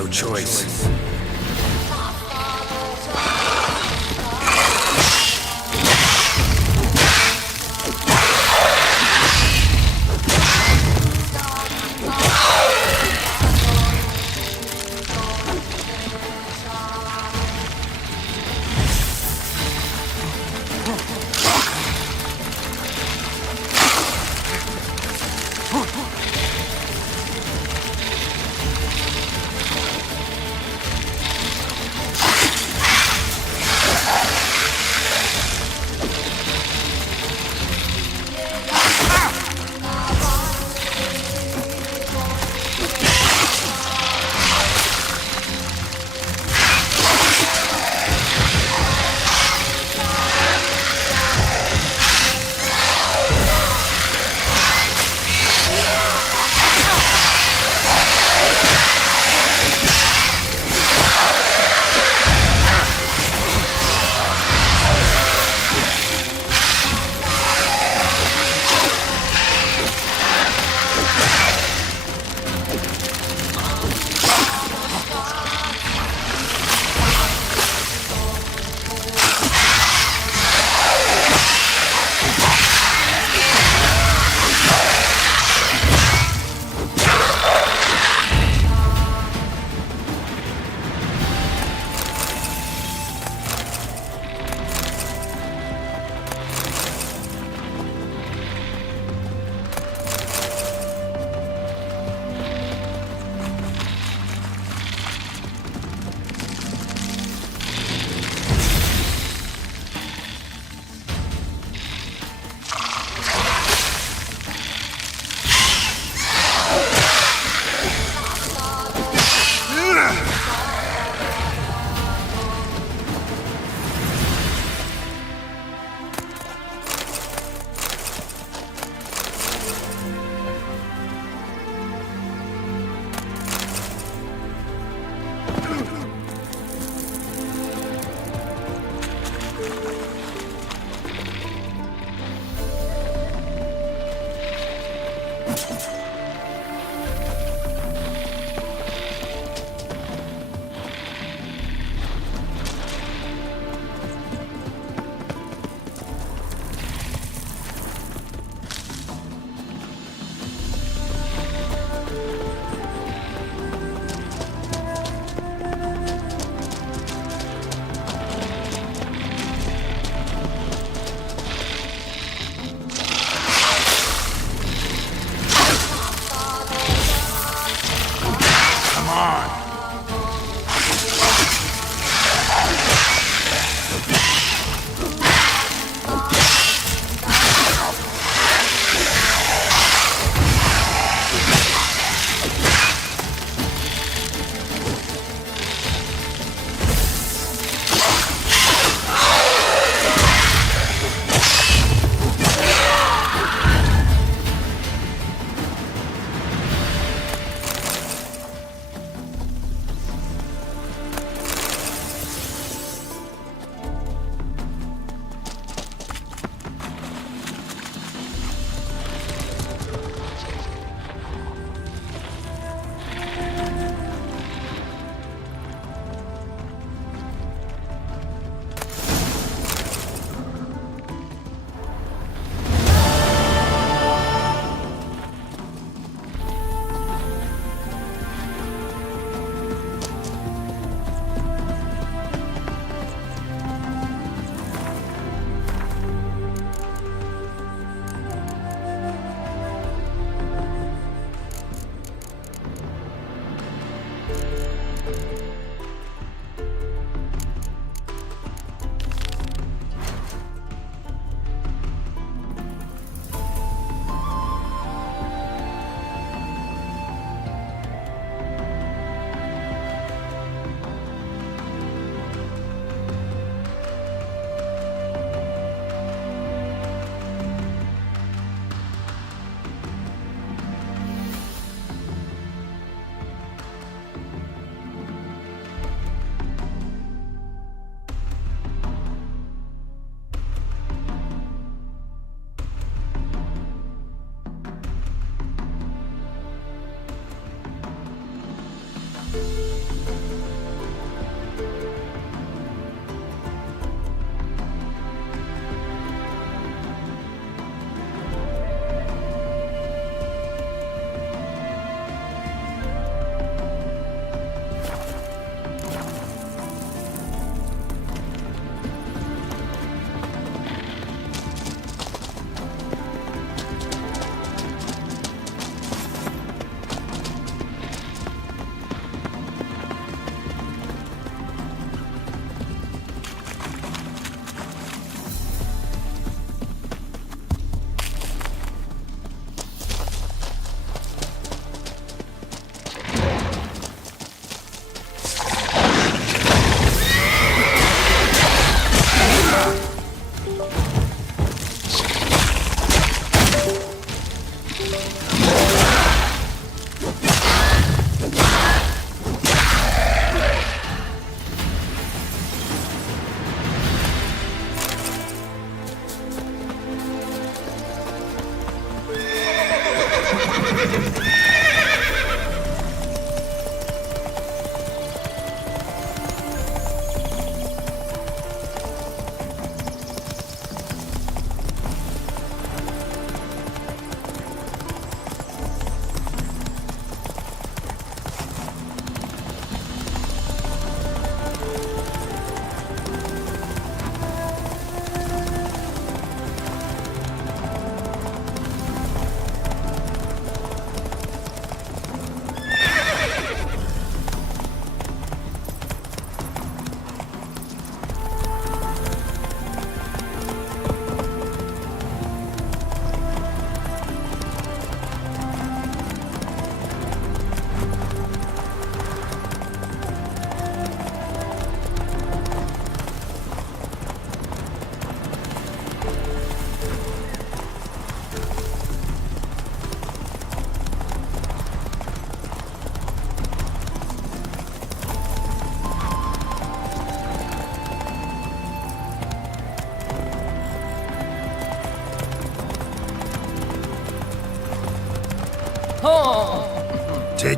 no choice.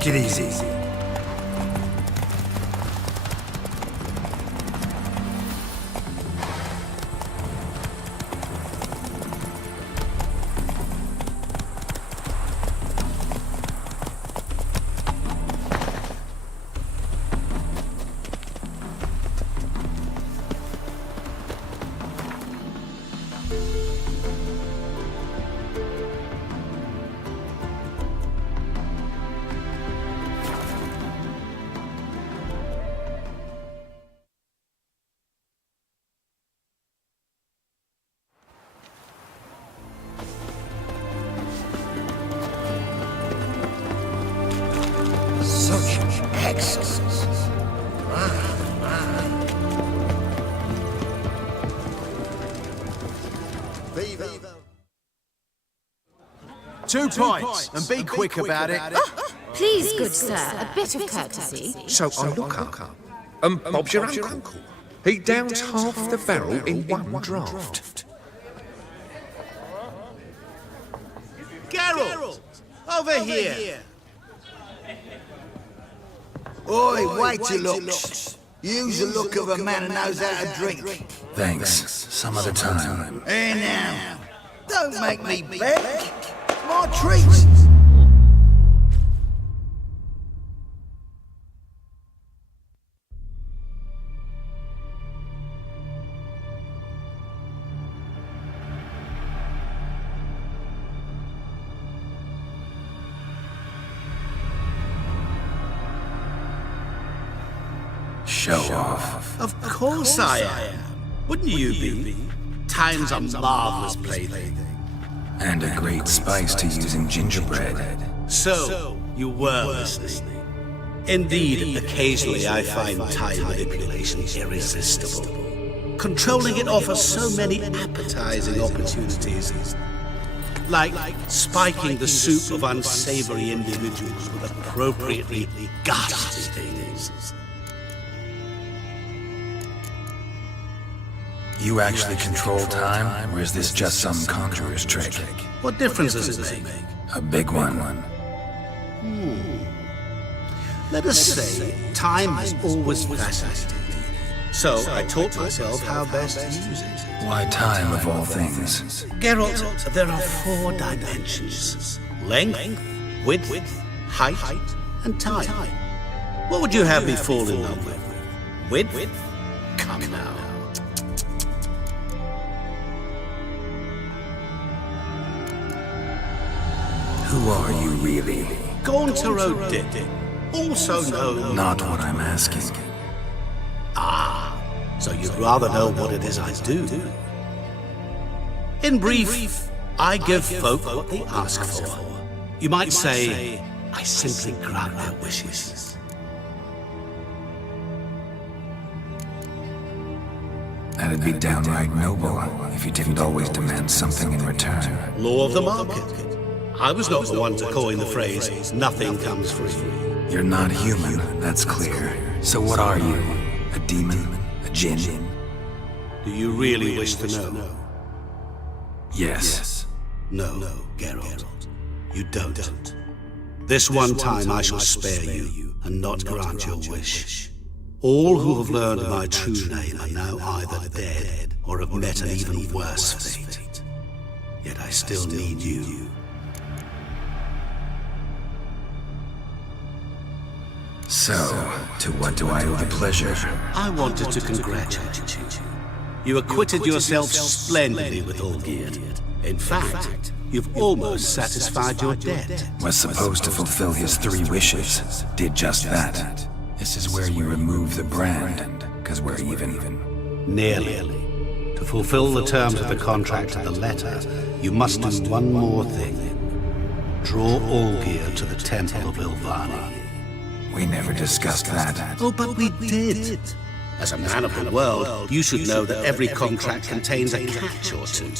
Take it easy. Such excellence. Viva. 2 pints, and be quick about it. Please, good sir, a bit of courtesy. So I look up, and Bob's your uncle. He downs half the barrel in one draft. Geralt, over here. Oi, wait your looks. Use the look of a man who knows how to drink. Thanks. Some other time. Here now. Don't make me beg. My treat. Show off. Of course I am. Wouldn't you be? Time's a marvelous plaything. And a great spice to using gingerbread. So, you were listening. Indeed, occasionally I find time manipulation irresistible. Controlling it offers so many appetizing opportunities. Like spiking the soup of unsavory individuals with appropriately ghastly things. You actually control time, or is this just some conjurer's trick? What difference does it make? A big one. Let us say, time has always fascinated me. So I taught myself how best to use it. Why time of all things? Geralt, there are 4 dimensions. Length, width, height, and time. What would you have me fall in love with? Width? Come now. Who are you really? Gauntero Dick, also known... Not what I'm asking. Ah, so you'd rather know what it is I do. In brief, I give folk what they ask for. You might say, I simply grant their wishes. That'd be downright noble if you didn't always demand something in return. Law of the market. I was not the one to coin the phrase, nothing comes free. You're not human, that's clear. So what are you? A demon? A djinn? Do you really wish to know? Yes. No, Geralt. You don't. This one time I shall spare you and not grant your wish. All who have learned my true name are now either dead or have met an even worse fate. Yet I still need you. So, to what do I owe the pleasure? I wanted to congratulate you. You acquitted yourself splendidly with Olgierd. In fact, you've almost satisfied your debt. Was supposed to fulfill his 3 wishes. Did just that. This is where you remove the brand, because we're even. Nearly. To fulfill the terms of the contract to the letter, you must do one more thing. Draw Olgierd to the Temple of Ilvani. We never discussed that. Oh, but we did. As a man of the world, you should know that every contract contains a catch or two.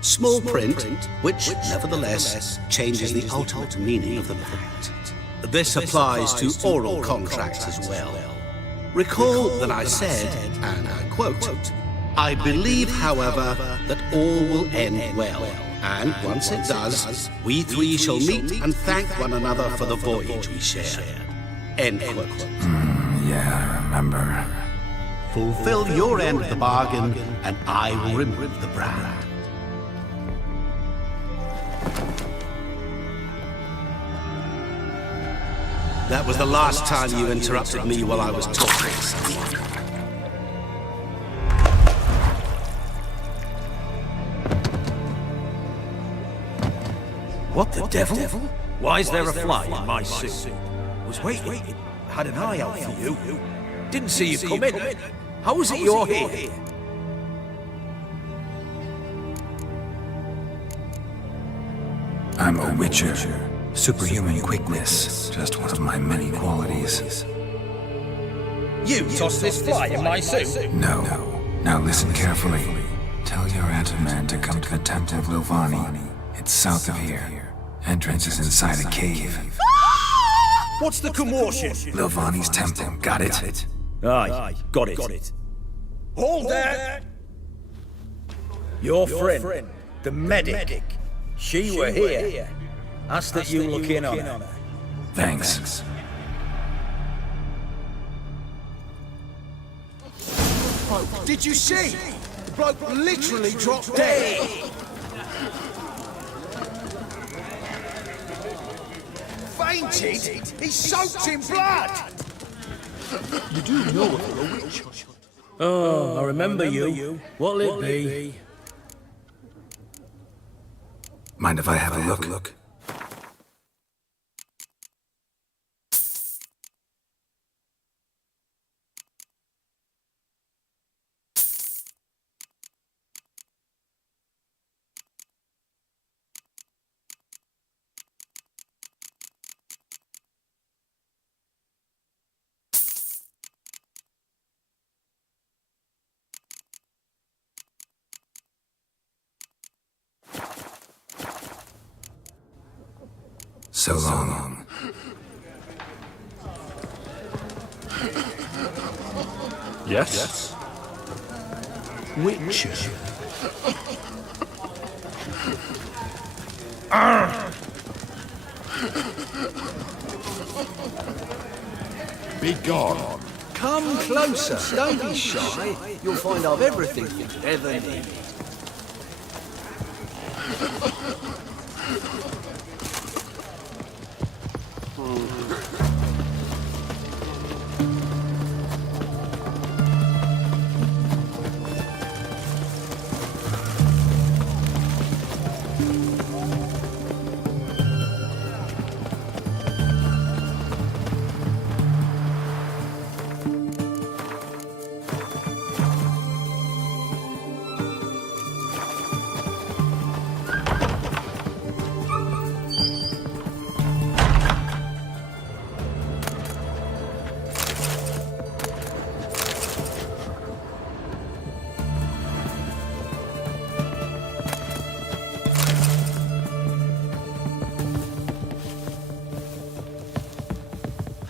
Small print, which, nevertheless, changes the ultimate meaning of the pact. This applies to oral contracts as well. Recall that I said, and I quote, I believe, however, that all will end well. And once it does, we three shall meet and thank one another for the voyage we shared. End quote. Yeah, I remember. Fulfill your end of the bargain, and I will remove the brand. That was the last time you interrupted me while I was talking, son. What the devil? Why is there a fly in my suit? Was waiting. Had an eye out for you. Didn't see you come in. How is it you're here? I'm a witcher. Superhuman quickness, just one of my many qualities. You tossed this fly in my suit? No. Now listen carefully. Tell your Ataman to come to the Temple of Lovani. It's south of here. Entrance is inside a cave. What's the commotion? Lovani's temple, got it? Aye, got it. Hold there! Your friend, the medic. She were here. Ask that you look in on her. Thanks. Did you see? The bloke literally dropped dead. Fainted? He's soaked in blood! You do know of a witch? Oh, I remember you. What'll it be? Mind if I have a look? So long. Yes? Witcher. Be gone. Come closer. Don't be shy. You'll find I've everything you ever need.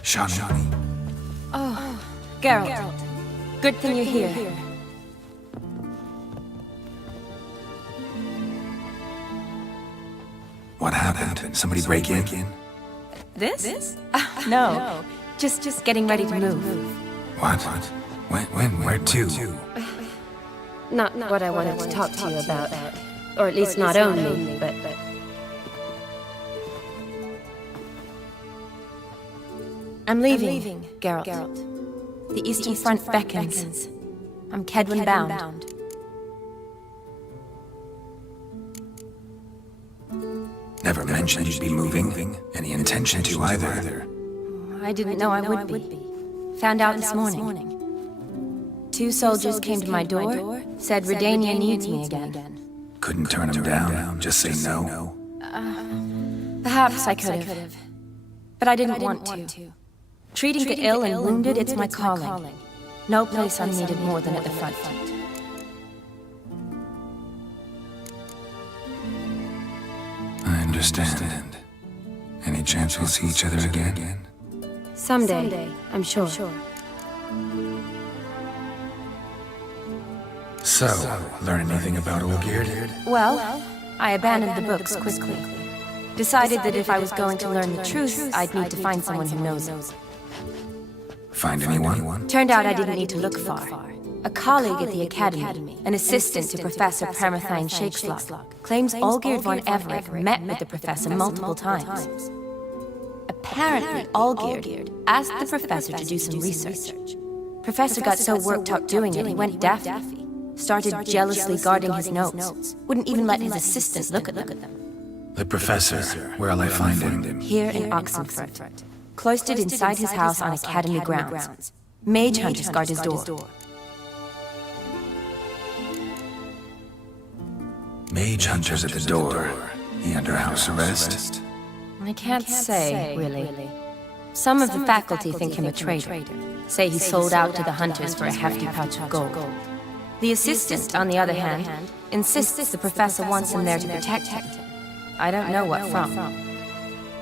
Shani. Oh, Geralt. Good thing you're here. What happened? Somebody break in? This? No. Just getting ready to move. What? When? Where to? Not what I wanted to talk to you about. Or at least not only, but... I'm leaving, Geralt. The Eastern Front beckons. I'm Kedwin bound. Never mentioned you'd be moving. Any intention to either. I didn't know I would be. Found out this morning. 2 soldiers came to my door, said Redania needs me again. Couldn't turn them down, just say no. Perhaps I could have. But I didn't want to. Treating the ill and wounded, it's my calling. No place I'm needed more than at the front. I understand. Any chance we'll see each other again? Someday, I'm sure. So, learn anything about Olgierd? Well, I abandoned the books quickly. Decided that if I was going to learn the truth, I'd need to find someone who knows it. Find anyone? Turned out I didn't need to look far. A colleague at the Academy, an assistant to Professor Permathine Shakeslock, claims Olgierd von Everett met with the professor multiple times. Apparently, Olgierd asked the professor to do some research. Professor got so worked up doing it, he went daffy. Started jealously guarding his notes. Wouldn't even let his assistant look at them. The professor, where'll I find him? Here in Oxenfurt. Cloistered inside his house on Academy grounds. Mage hunters guard his door. Mage hunters at the door. He under house arrest? I can't say, really. Some of the faculty think him a traitor. Say he sold out to the hunters for a hefty pouch of gold. The assistant, on the other hand, insists the professor wants him there to protect him. I don't know what from.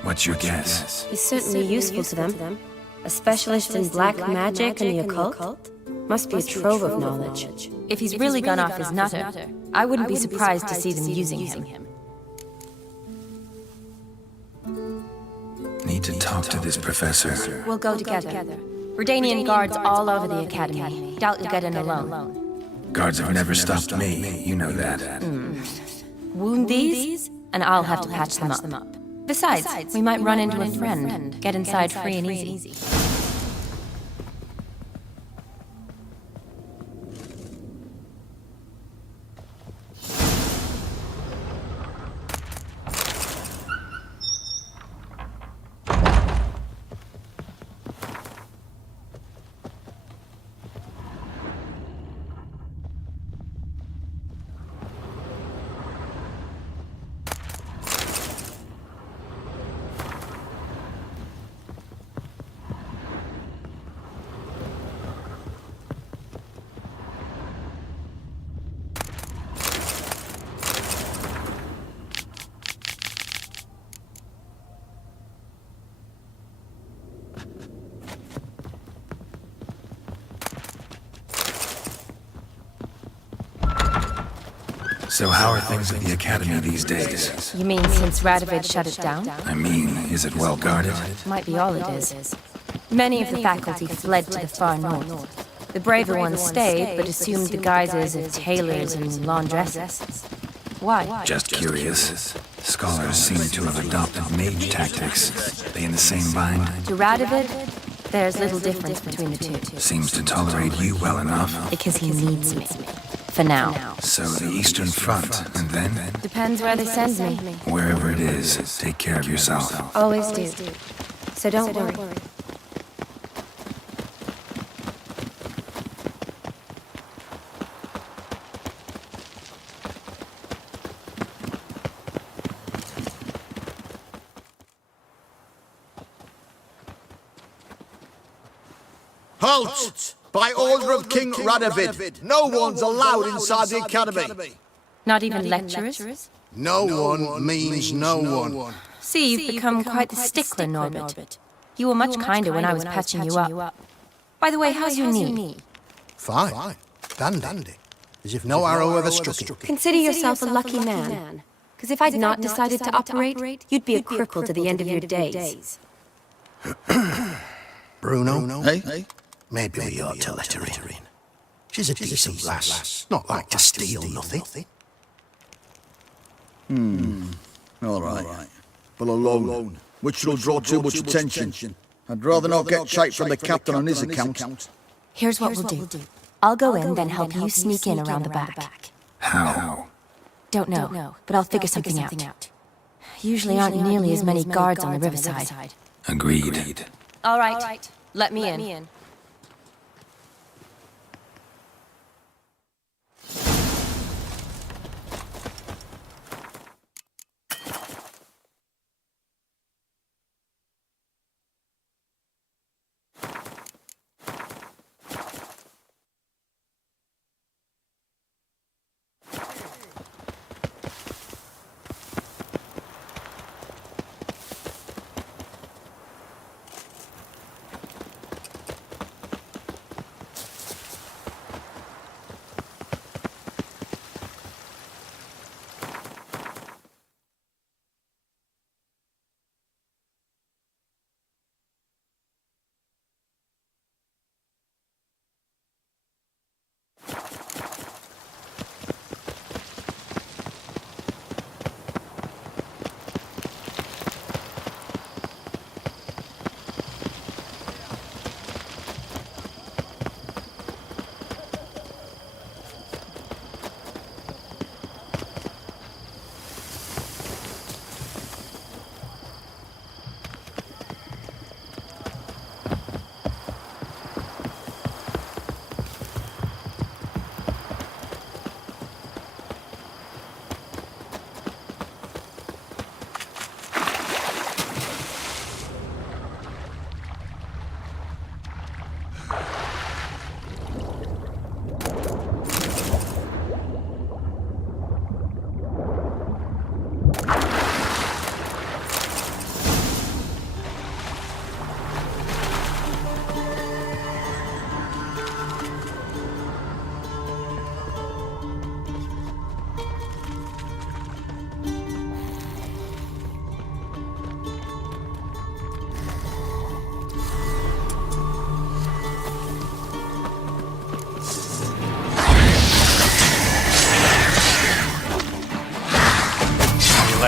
What's your guess? He's certainly useful to them. A specialist in black magic and the occult? Must be a trove of knowledge. If he's really gone off his nutter, I wouldn't be surprised to see them using him. Need to talk to this professor. We'll go together. Redanian guards all over the Academy. Doubt you'll get in alone. Guards have never stopped me, you know that. Wound these, and I'll have to patch them up. Besides, we might run into a friend. Get inside free and easy. So how are things at the Academy these days? You mean since Radovid shut it down? I mean, is it well guarded? Might be all it is. Many of the faculty fled to the far north. The braver ones stayed, but assumed the guises of tailors and laundresses. Why? Just curious. Scholars seem to have adopted mage tactics. They in the same bind? To Radovid, there's little difference between the two. Seems to tolerate you well enough. Because he needs me. For now. So the Eastern Front, and then? Depends where they send me. Wherever it is, take care of yourself. Always do. So don't worry. Halt! By order of King Radovid, no one's allowed inside the Academy. Not even lecturers? No one means no one. See, you've become quite the stickler, Norbert. You were much kinder when I was patching you up. By the way, how's your knee? Fine. Dandy. As if no arrow ever struck it. Consider yourself a lucky man. Because if I'd not decided to operate, you'd be a cripple to the end of your days. Bruno? Hey? Maybe we ought to let her in. She's a decent lass, not like to steal nothing. All right. Well, alone, which will draw too much attention. I'd rather not get shite from the captain on his account. Here's what we'll do. I'll go in, then help you sneak in around the back. How? Don't know, but I'll figure something out. Usually aren't nearly as many guards on the riverside. Agreed. All right, let me in.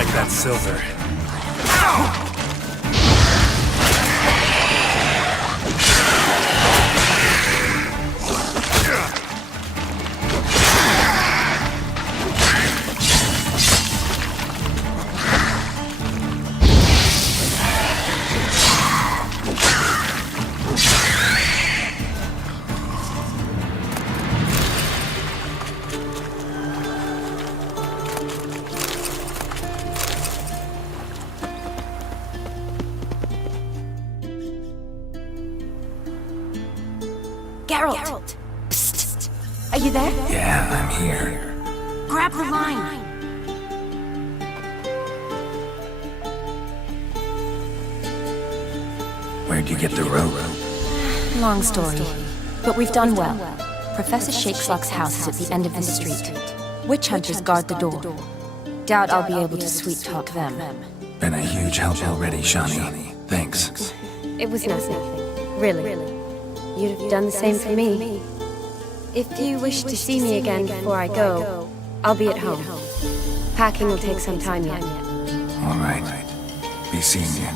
like that silver. Geralt! Psst! Are you there? Yeah, I'm here. Grab the line! Where'd you get the rope? Long story, but we've done well. Professor Shakeslock's house is at the end of the street. Witch hunters guard the door. Doubt I'll be able to sweet-talk them. Been a huge help already, Shani. Thanks. It was nothing. Really. You'd have done the same for me. If you wish to see me again before I go, I'll be at home. Packing will take some time yet. All right. Be seeing you.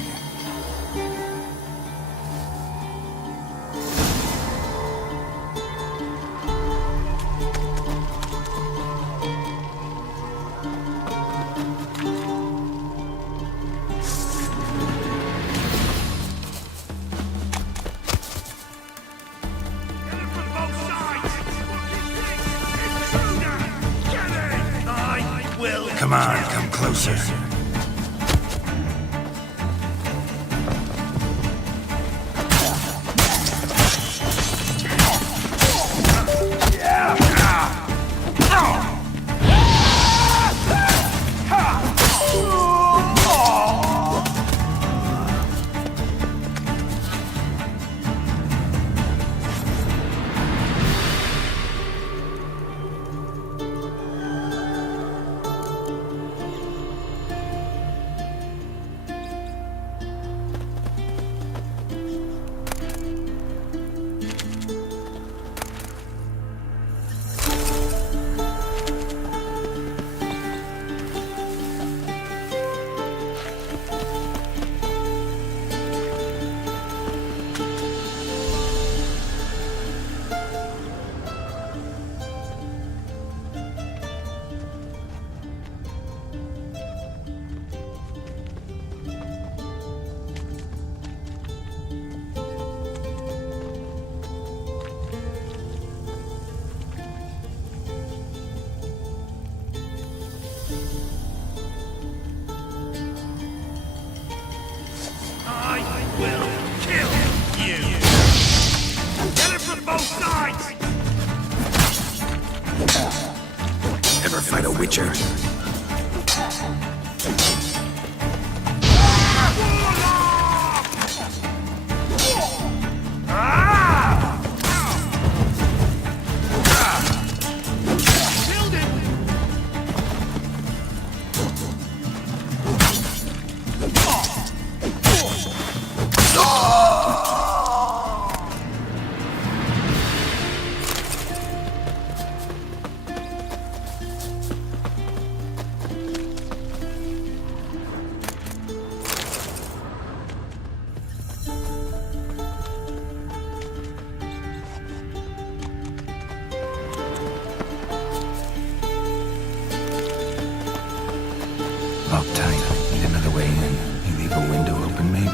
Come on, come closer. Ever fight a witcher? Lock tight. Need another way in. You leave a window open, maybe?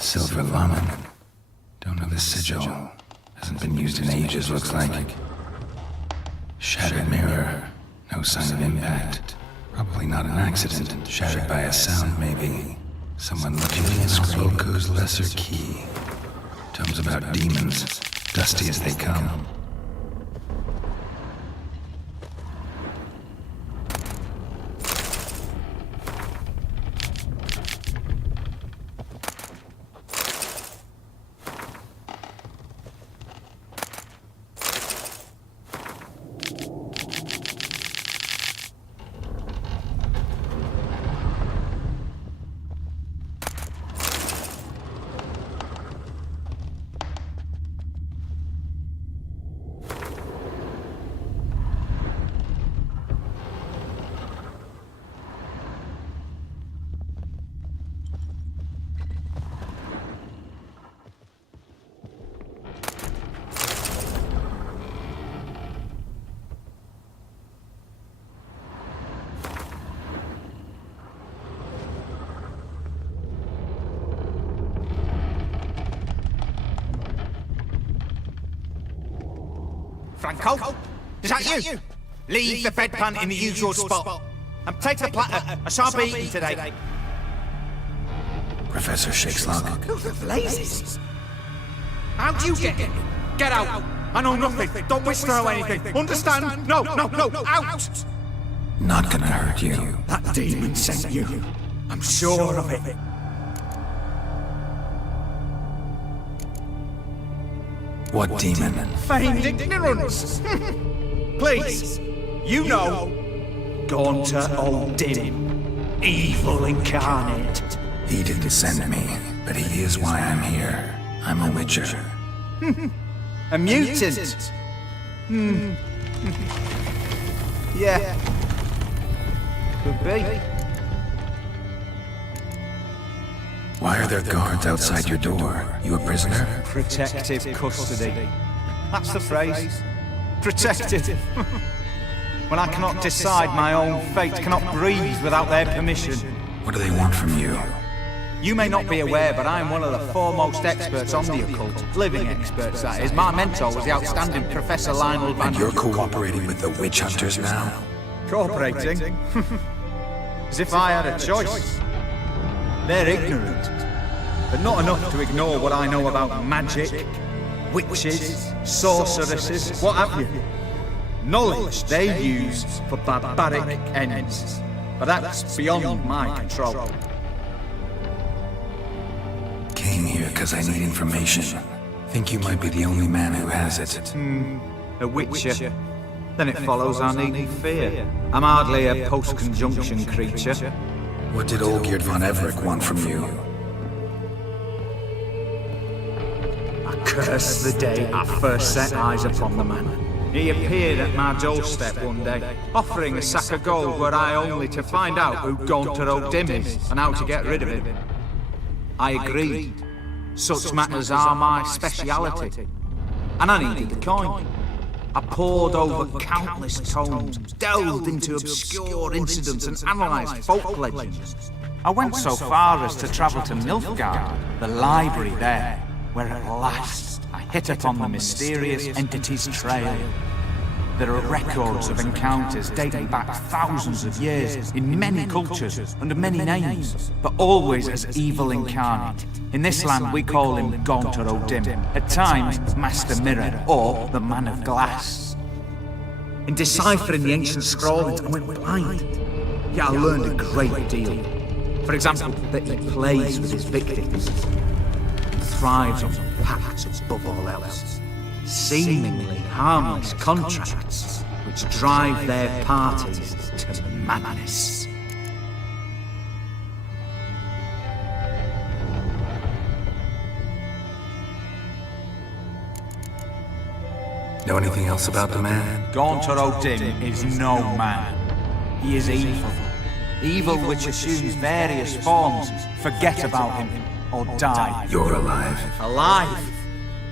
Silver Laman. Don't know the sigil. Hasn't been used in ages, looks like. Shattered mirror. No sign of impact. Probably not an accident. Shattered by a sound, maybe. Someone looking in Roko's lesser key. Tomes about demons. Dusty as they come. Franco? Is that you? Leave the bedpan in the usual spot. And take the platter. I shan't be eating today. Professor Shakeslog. Who the blazes? How do you get in? Get out! I know nothing. Don't whisper or anything. Understand? No, out! Not gonna hurt you. That demon sent you. I'm sure of it. What demon? Feigned ignorance. Please, you know. Gaunter Odin. Evil incarnate. He didn't send me, but he is why I'm here. I'm a witcher. A mutant. Yeah. Could be. Why are there guards outside your door? You a prisoner? Protective custody. That's the phrase. Protective. When I cannot decide my own fate, cannot breathe without their permission. What do they want from you? You may not be aware, but I am one of the foremost experts on the occult. Living experts, that is. My mentor was the outstanding Professor Lionel Van... And you're cooperating with the witch hunters now? Cooperating? As if I had a choice. They're ignorant, but not enough to ignore what I know about magic, witches, sorceresses, what have you. Knowledge they use for barbaric ends, but that's beyond my control. Came here because I need information. Think you might be the only man who has it. A witcher. Then it follows I need fear. I'm hardly a post-conjunction creature. What did Olgierd von Everec want from you? I curse the day I first set eyes upon the man. He appeared at my doorstep one day, offering a sack of gold were I only to find out who Gaunter Odin is and how to get rid of him. I agreed. Such matters are my speciality. And I needed the coin. I pored over countless tomes, delved into obscure incidents and analysed folk legends. I went so far as to travel to Nilfgaard, the library there, where at last I hit upon the mysterious entity's trail. There are records of encounters dating back thousands of years, in many cultures, under many names, but always as evil incarnate. In this land we call him Gaunter Odin, at times Master Mirror, or the Man of Glass. In deciphering the ancient scrollings, I went blind, yet I learned a great deal. For example, that he plays with his victims, and thrives on pacts above all else. Seemingly harmless contracts which drive their parties to madness. Know anything else about the man? Gaunter Odin is no man. He is evil. Evil which assumes various forms. Forget about him or die. You're alive. Alive?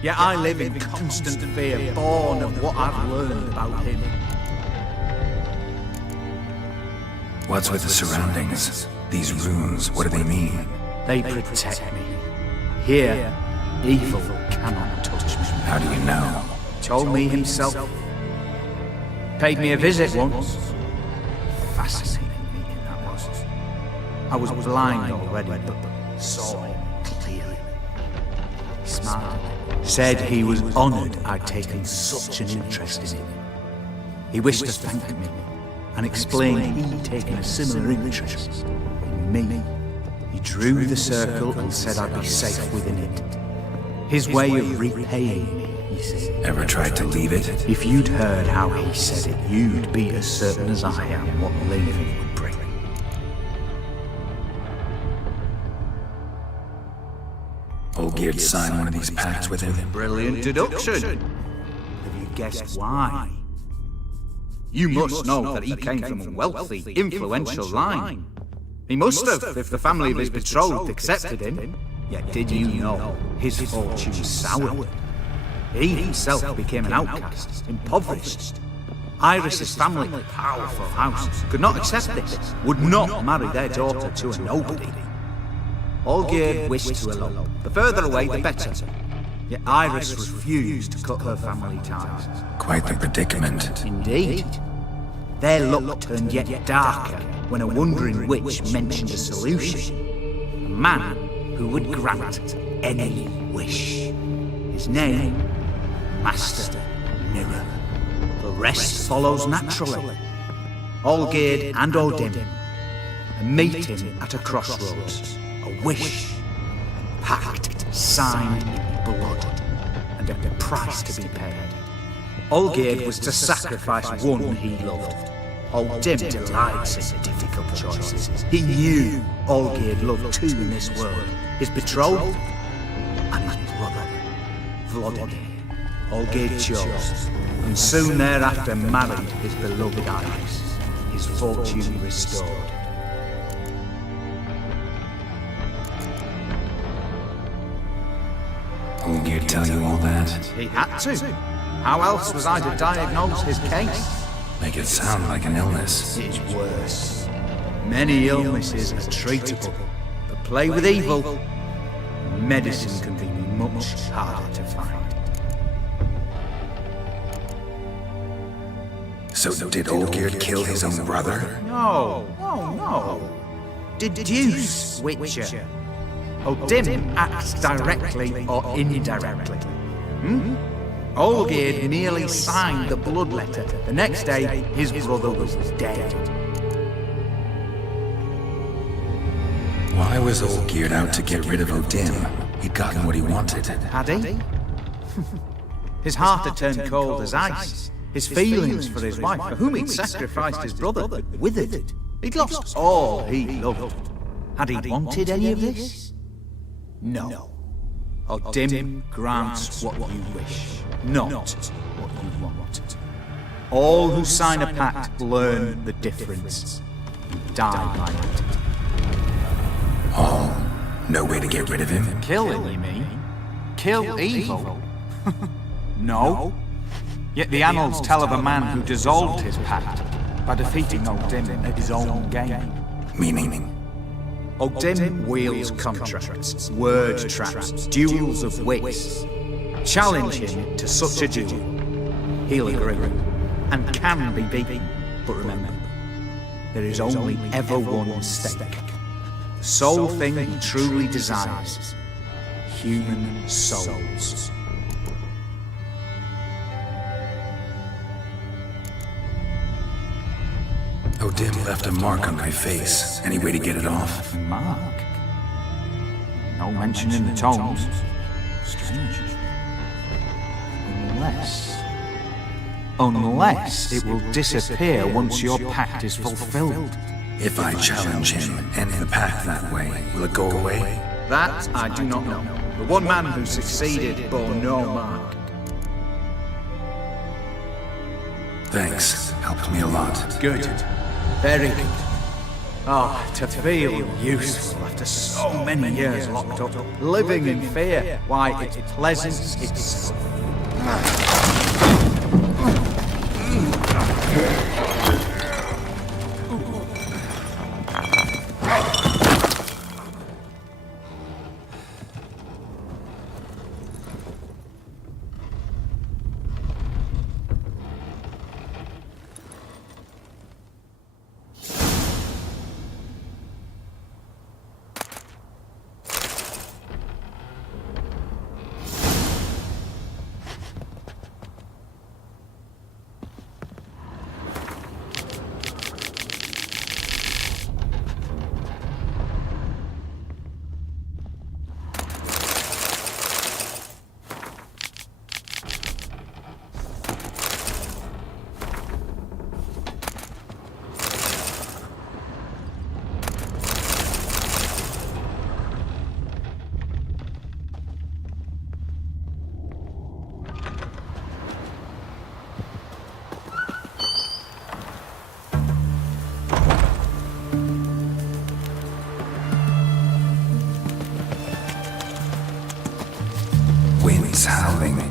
Yet I live in constant fear, born of what I've learned about him. What's with the surroundings? These runes, what do they mean? They protect me. Here, evil cannot touch me. How do you know? Told me himself. Paid me a visit once. Fascinating meeting that was. I was blind already, but saw him clearly. He smiled. Said he was honoured I'd taken such an interest in him. He wished to thank me, and explained he'd taken a similar interest in me. He drew the circle and said I'd be safe within it. His way of repaying me, he said. Ever tried to leave it? If you'd heard how he said it, you'd be as certain as I am what leaving would bring. Olgierd signed one of these pacts with him. Brilliant deduction. Have you guessed why? You must know that he came from a wealthy, influential line. He must have, if the family of his betrothed accepted him. Yet did you know his fortune soured? He himself became an outcast, impoverished. Iris's family, powerful house, could not accept this, would not marry their daughter to a nobody. Olgierd wished to elope. The further away, the better. Yet Iris refused to cut her family ties. Quite the predicament. Indeed. Their luck turned yet darker when a wandering witch mentioned a solution. A man who would grant any wish. His name, Master Mirror. The rest follows naturally. Olgierd and Odin, a meeting at a crossroads. A wish, a pact signed in blood, and a price to be paid. Olgierd was to sacrifice one he loved. Odin delights in difficult choices. He knew Olgierd loved two in this world, his betrothed and his brother, Vladimir. Olgierd chose, and soon thereafter married his beloved Iris, his fortune restored. Olgierd tell you all that? He had to. How else was I to diagnose his case? Make it sound like an illness. It's worse. Many illnesses are treatable, but play with evil, medicine can be much harder to find. So did Olgierd kill his own brother? No. Deduce, Witcher. Odin acts directly or indirectly. Olgierd merely signed the blood letter. The next day, his brother was dead. Why was Olgierd out to get rid of Odin? He'd gotten what he wanted. Had he? His heart had turned cold as ice. His feelings for his wife, for whom he'd sacrificed his brother, withered. He'd lost all he loved. Had he wanted any of this? No. Odin grants what you wish, not what you want. All who sign a pact learn the difference. You die by it. Oh, no way to get rid of him? Kill him, you mean? Kill evil? No. Yet the annals tell of a man who dissolved his pact by defeating Odin at his own game. Meaning? Odin wields contracts, word traps, duels of wits. Challenge him to such a duel. He'll agree, and can be beaten. But remember, there is only ever one stake. The sole thing he truly desires. Human souls. Odin left a mark on my face. Any way to get it off? A mark? No mention in the tomes. Strange. Unless it will disappear once your pact is fulfilled. If I challenge him, end the pact that way, will it go away? That I do not know. The one man who succeeded bore no mark. Thanks. Helped me a lot. Good. Very good. Oh, to feel useful after so many years locked up, living in fear. Why, it's pleasance itself. It's howling.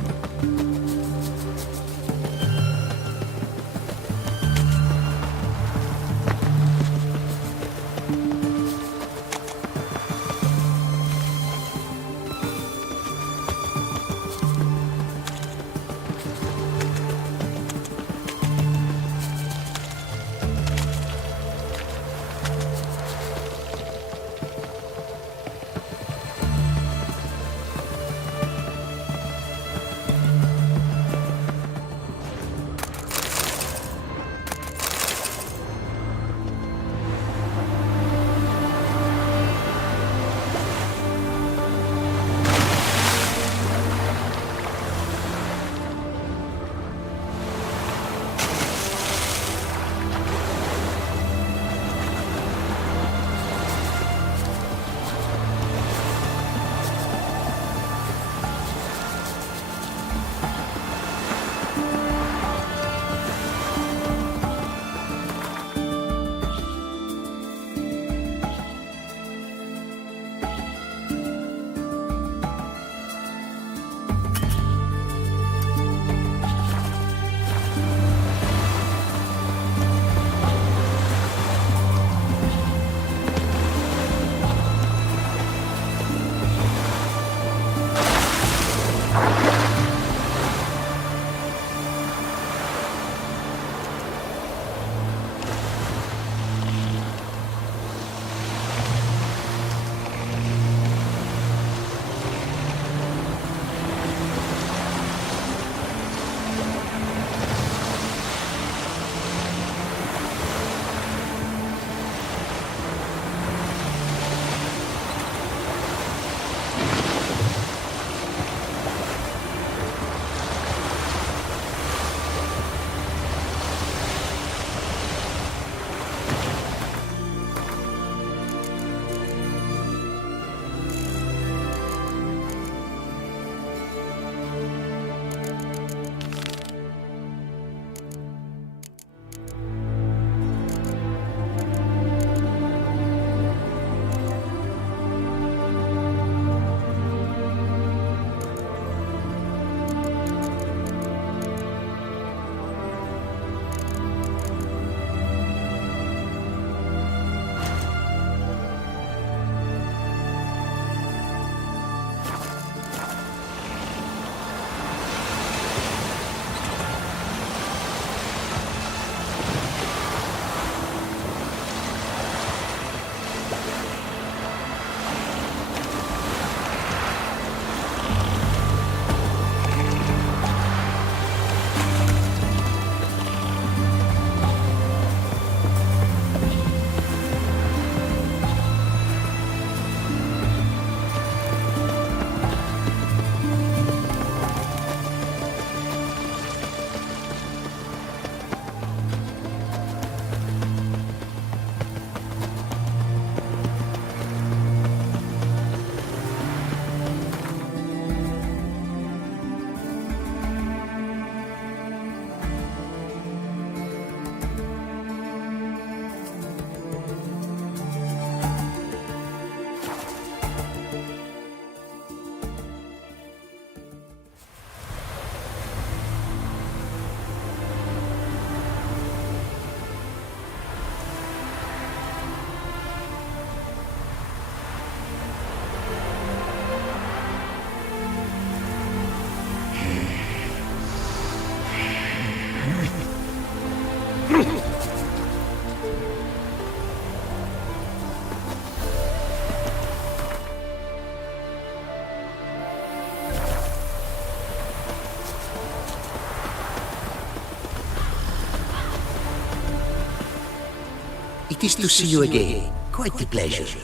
It is to see you again. Quite a pleasure.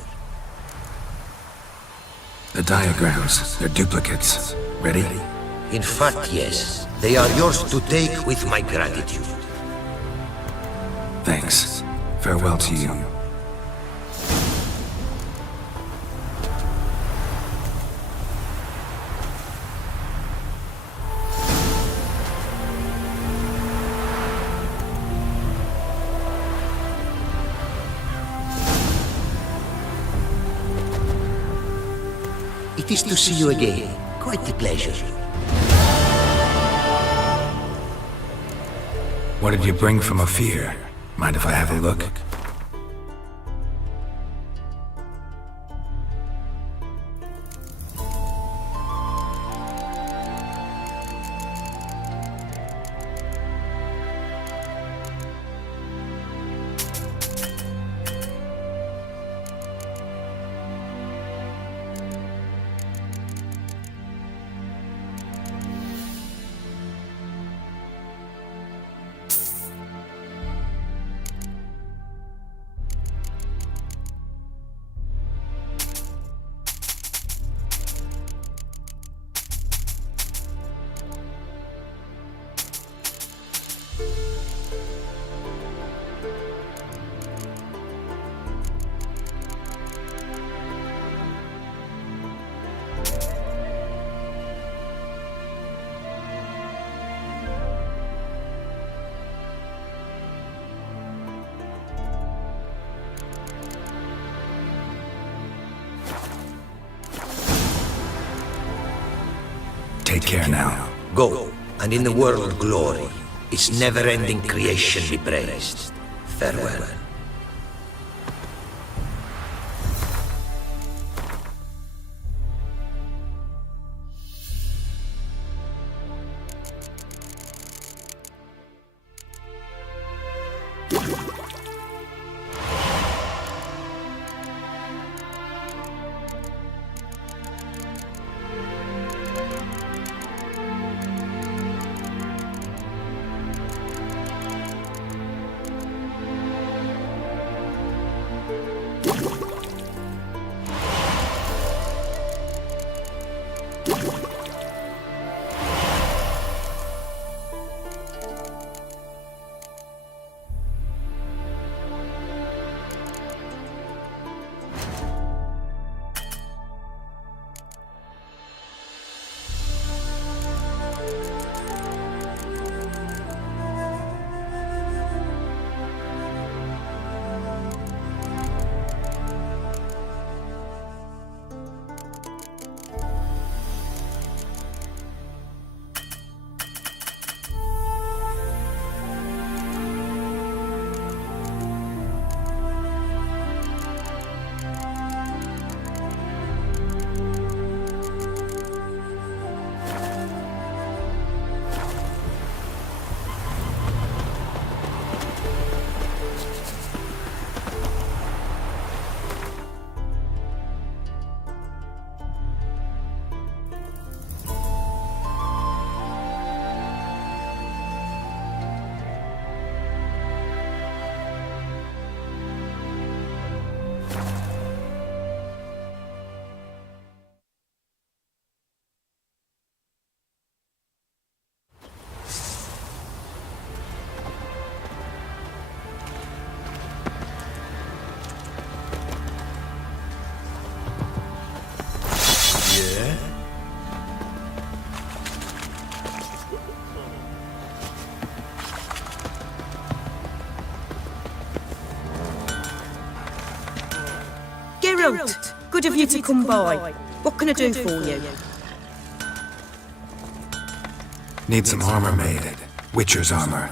The diagrams, they're duplicates. Ready? In fact, yes. They are yours to take with my gratitude. Thanks. Farewell to you. It is to see you again. Quite a pleasure. What did you bring from Ophir? Mind if I have a look? Take care now. Go, and in the world glory, its never-ending creation be praised. Farewell. Geralt, good of you to come by. What can I do for you? Need some armor made. Witcher's armor.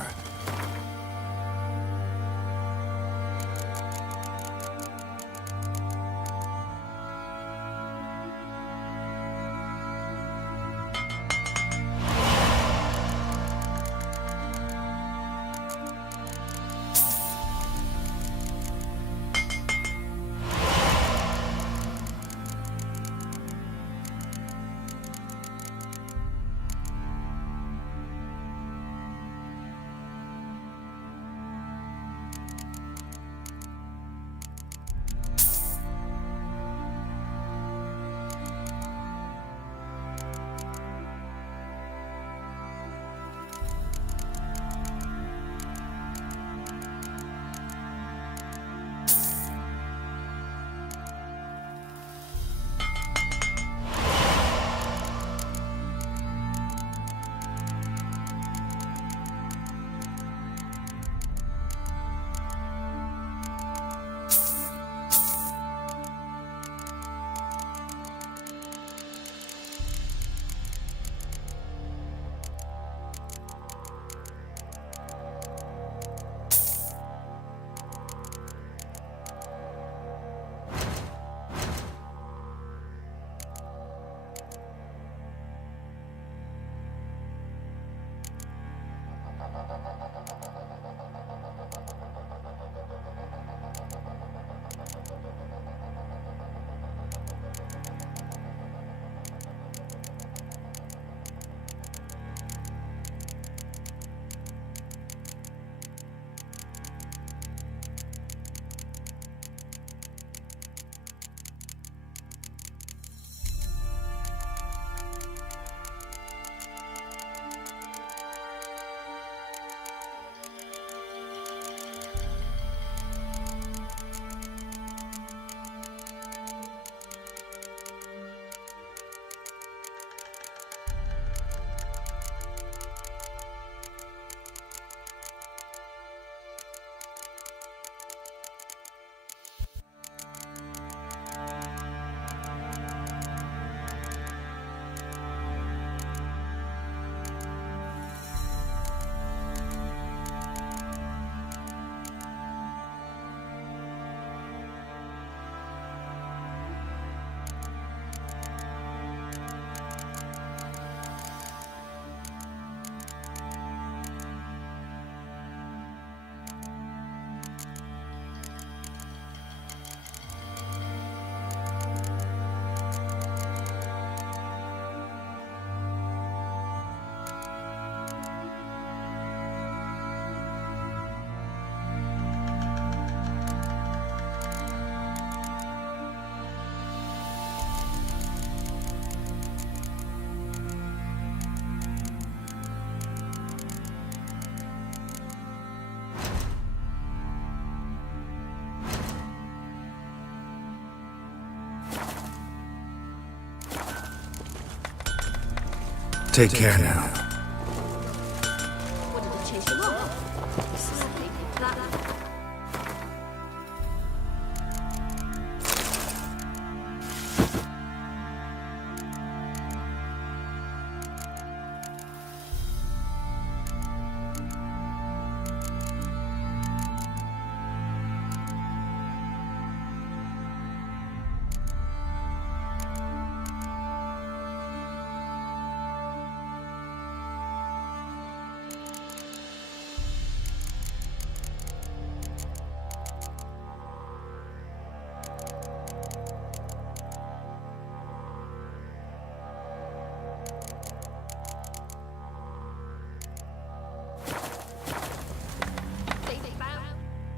Take care now.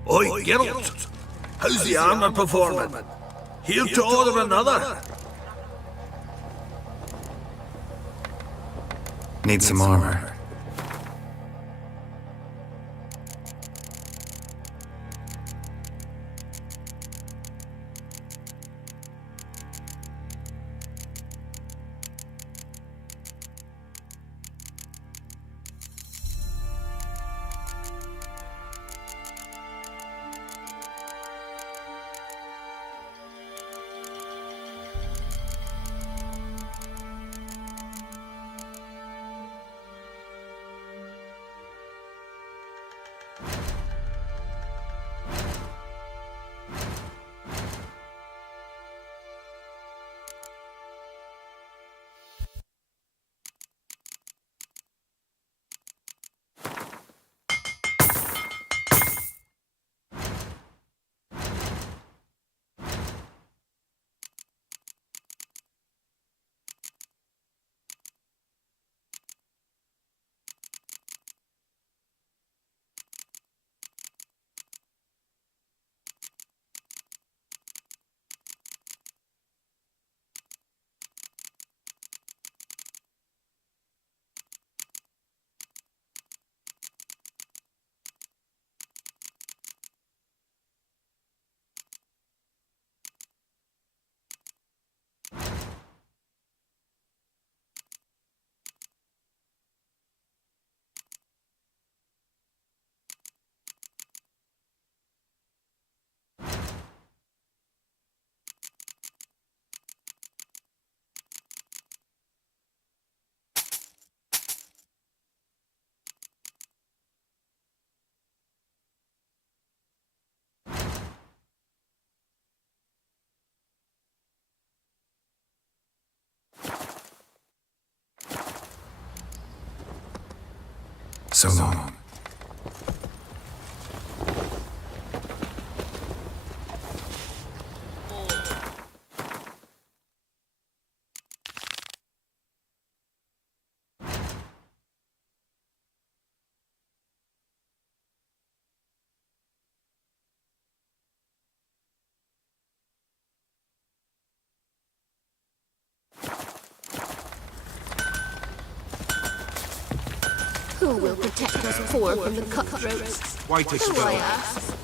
Oi, Geralt! How's the armour performing? Here to order another? Need some armor. So long. Who will protect us poor from the cutthroats? Wait a Who, spell. I ask?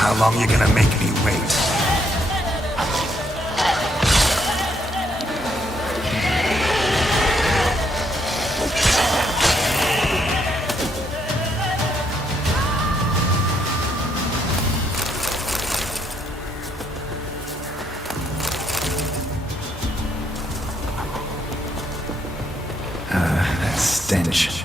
How long you gonna make me wait? That stench.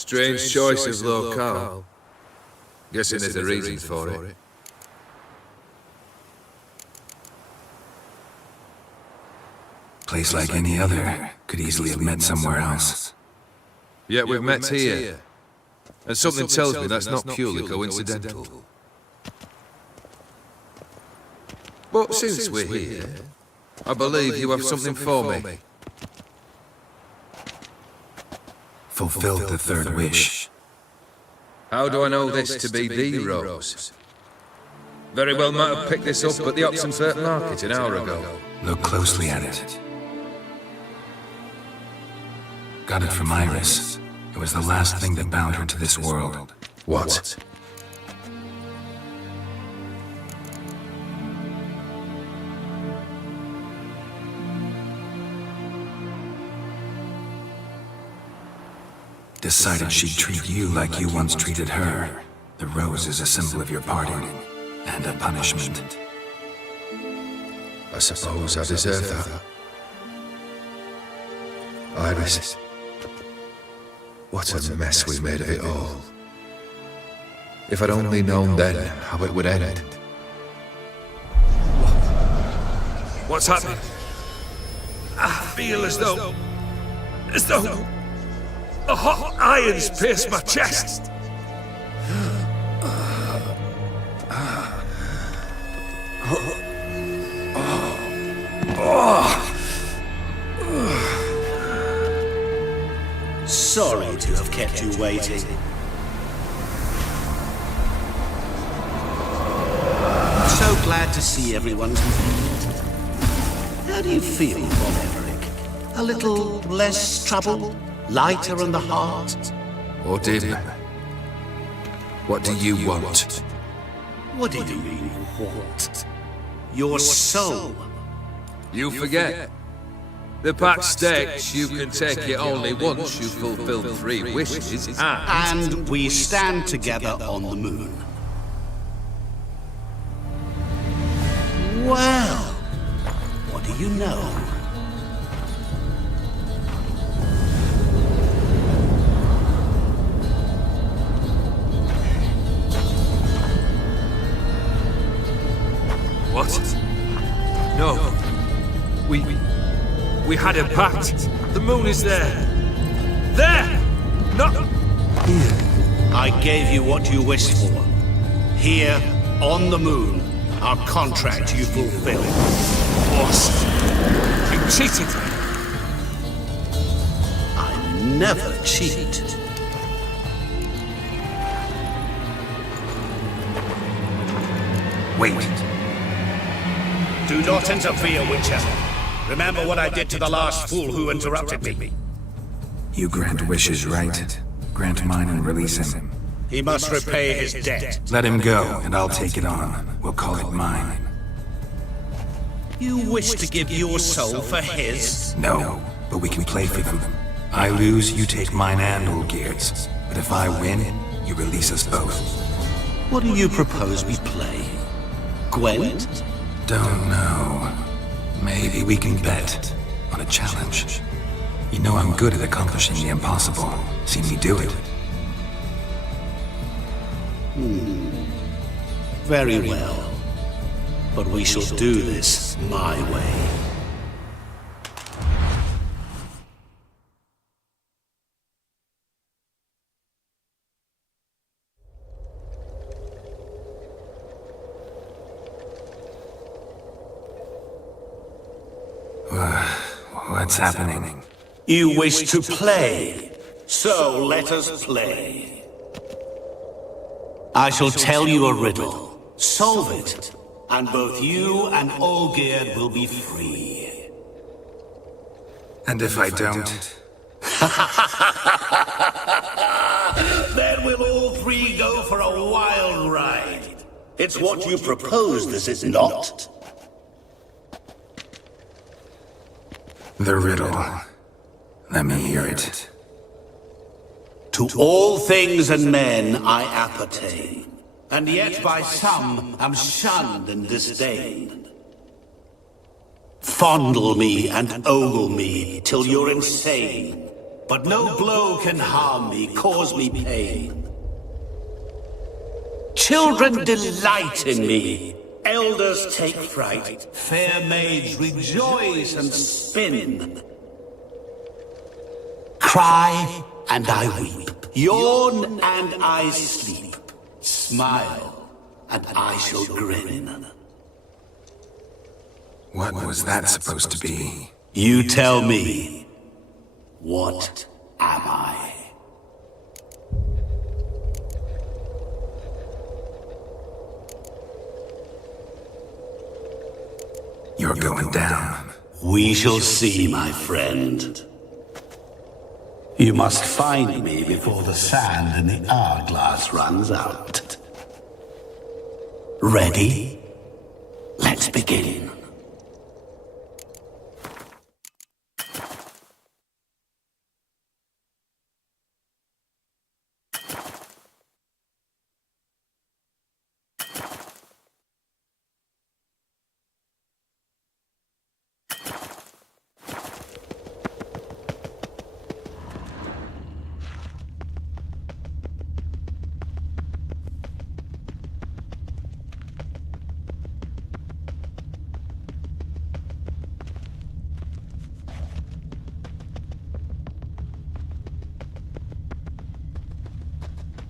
Strange choice of locale. Guessing there's a reason for it. Place like any other could easily have met somewhere else. Yet we've met here. And something tells me that's not purely coincidental. But since we're here, I believe you have something for me. Fulfilled the third wish. How do I know this to be the rose? Very well might have picked this up at the Oxenfurt market an hour ago. Look closely at it. Got it from Iris. It was the last thing that bound her to this world. What? Decided she'd treat you like you once treated her. The rose is a symbol of your parting, and a punishment. I suppose I deserve that. Iris. What a mess we made of it all. If I'd only known then how it would end. What's happening? I feel as though a hot iron's pierced my chest. Sorry to have kept you waiting. So glad to see everyone's convenient. How do you feel, Von Everett? A little less trouble? Lighter in the heart? Or dim? What do you want? What do you mean, want? Your soul. You forget. The pact states you can take it only once you fulfill 3 wishes, and we stand together on the moon. Well, what do you know? What? No. We had a pact. The moon is there. There! Not here. I gave you what you wished for. Here, on the moon, our contract you fulfilled. Boss, you cheated. I never cheat. Wait. Do not interfere, Witcher. Remember what I did to the last fool who interrupted me. You grant wishes, right? Grant mine and release him. He must repay his debt. Let him go, and I'll take it on. We'll call it mine. You wish to give your soul for his? No, but we can play for them. I lose, you take mine and Olgierd's. But if I win, you release us both. What do you propose we play? Gwent? Don't know. Maybe we can bet on a challenge. You know I'm good at accomplishing the impossible. See me do it. Very well. But we shall do this my way. What's happening? You wish to play, so let us play. I shall tell you a riddle. Solve it, and both you and Olgierd will be free. And if I don't? Then we'll all 3 go for a wild ride. It's what you proposed, is it not? The riddle. Let me hear it. To all things and men I appertain, and yet by some am shunned and disdained. Fondle me and ogle me till you're insane. but no blow can harm me, cause me pain. Children delight in me. Elders take fright. Fair maids rejoice and spin. Cry and I weep. Yawn and I sleep. Smile and I shall grin. What was that supposed to be? You tell me. What am I? You're going down. We shall see, my friend. You must find me before the sand in the hourglass runs out. Ready? Let's begin.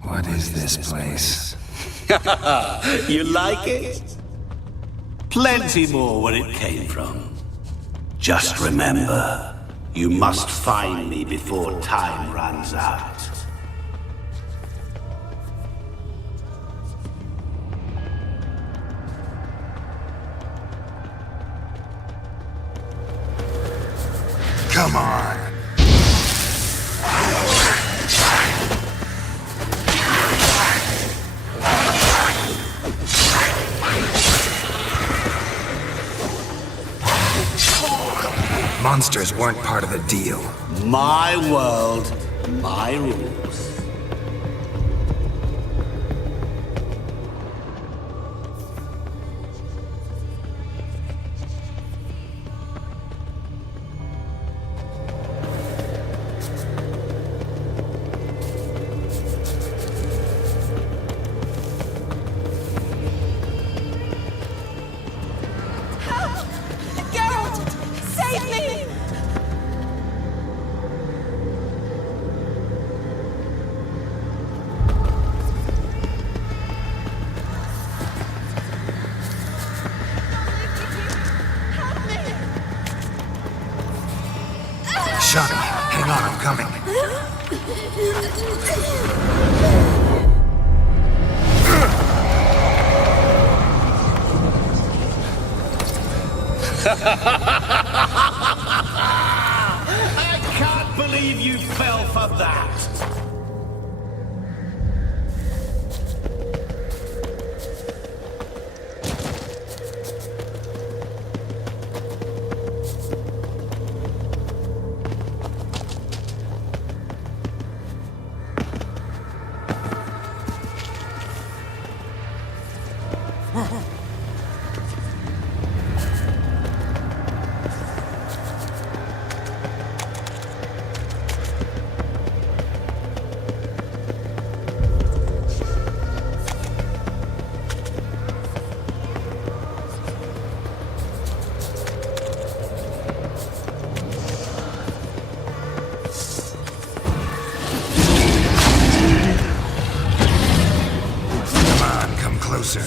What is this place? You like it? Plenty more where it came from. Just remember, you must find me before time runs out. Come on! Monsters weren't part of the deal. My world, my rules. Shani, hang on, I'm coming. I can't believe you fell for that! Closer.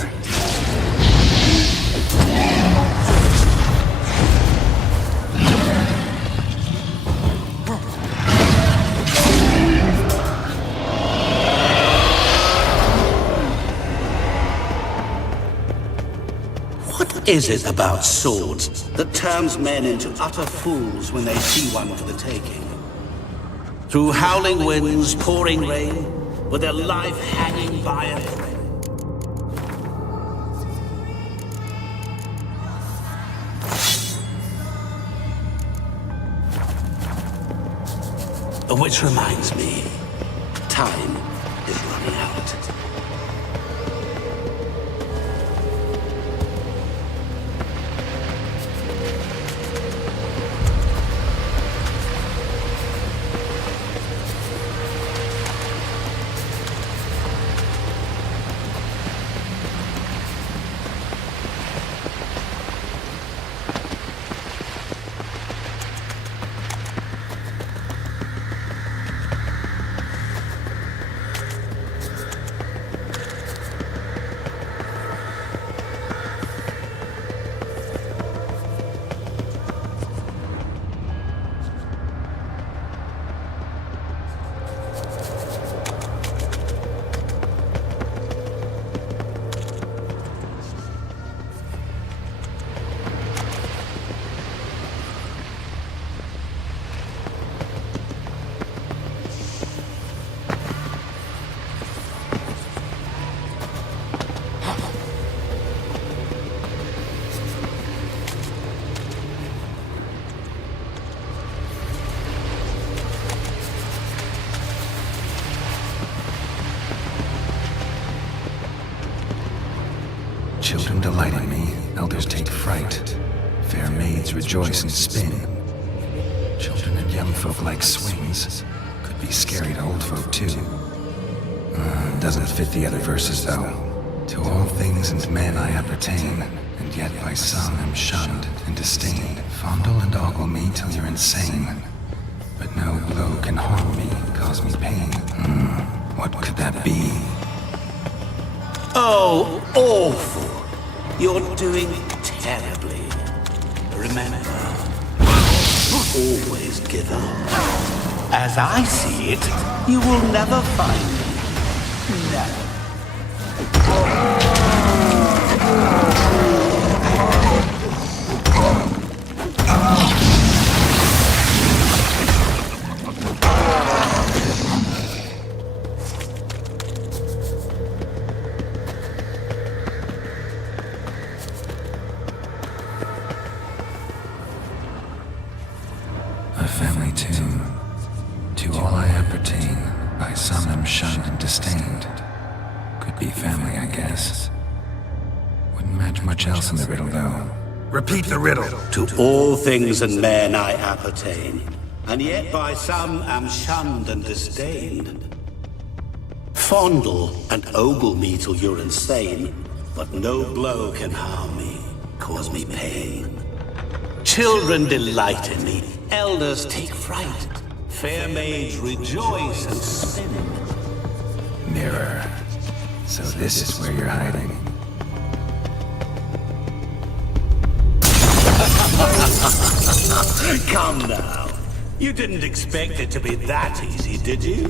What is it about swords that turns men into utter fools when they see one for the taking? Through howling winds, pouring rain, with their life hanging by a thread. Which reminds me, time is running out. elders take fright. Fair maids rejoice and spin. Children and young folk like swings. Could be scary to old folk too. Doesn't fit the other verses though. To all things and men I appertain, and yet by some am shunned and disdained. Fondle and ogle me till you're insane. But no blow can harm me, cause me pain. What could that be? Oh, awful. You're doing terribly. Remember, always give up. As I see it, you will never find me. Never. A family tune. To all I appertain, by some am shunned and disdained. Could be family, I guess. Wouldn't match much else in the riddle, though. Repeat the riddle. To all things and men I appertain, and yet by some am shunned and disdained. Fondle and ogle me till you're insane, but no blow can harm me, cause me pain. Children delight in me, elders take fright, fair maids rejoice and spin. Mirror. So this is where you're hiding. Come now. You didn't expect it to be that easy, did you?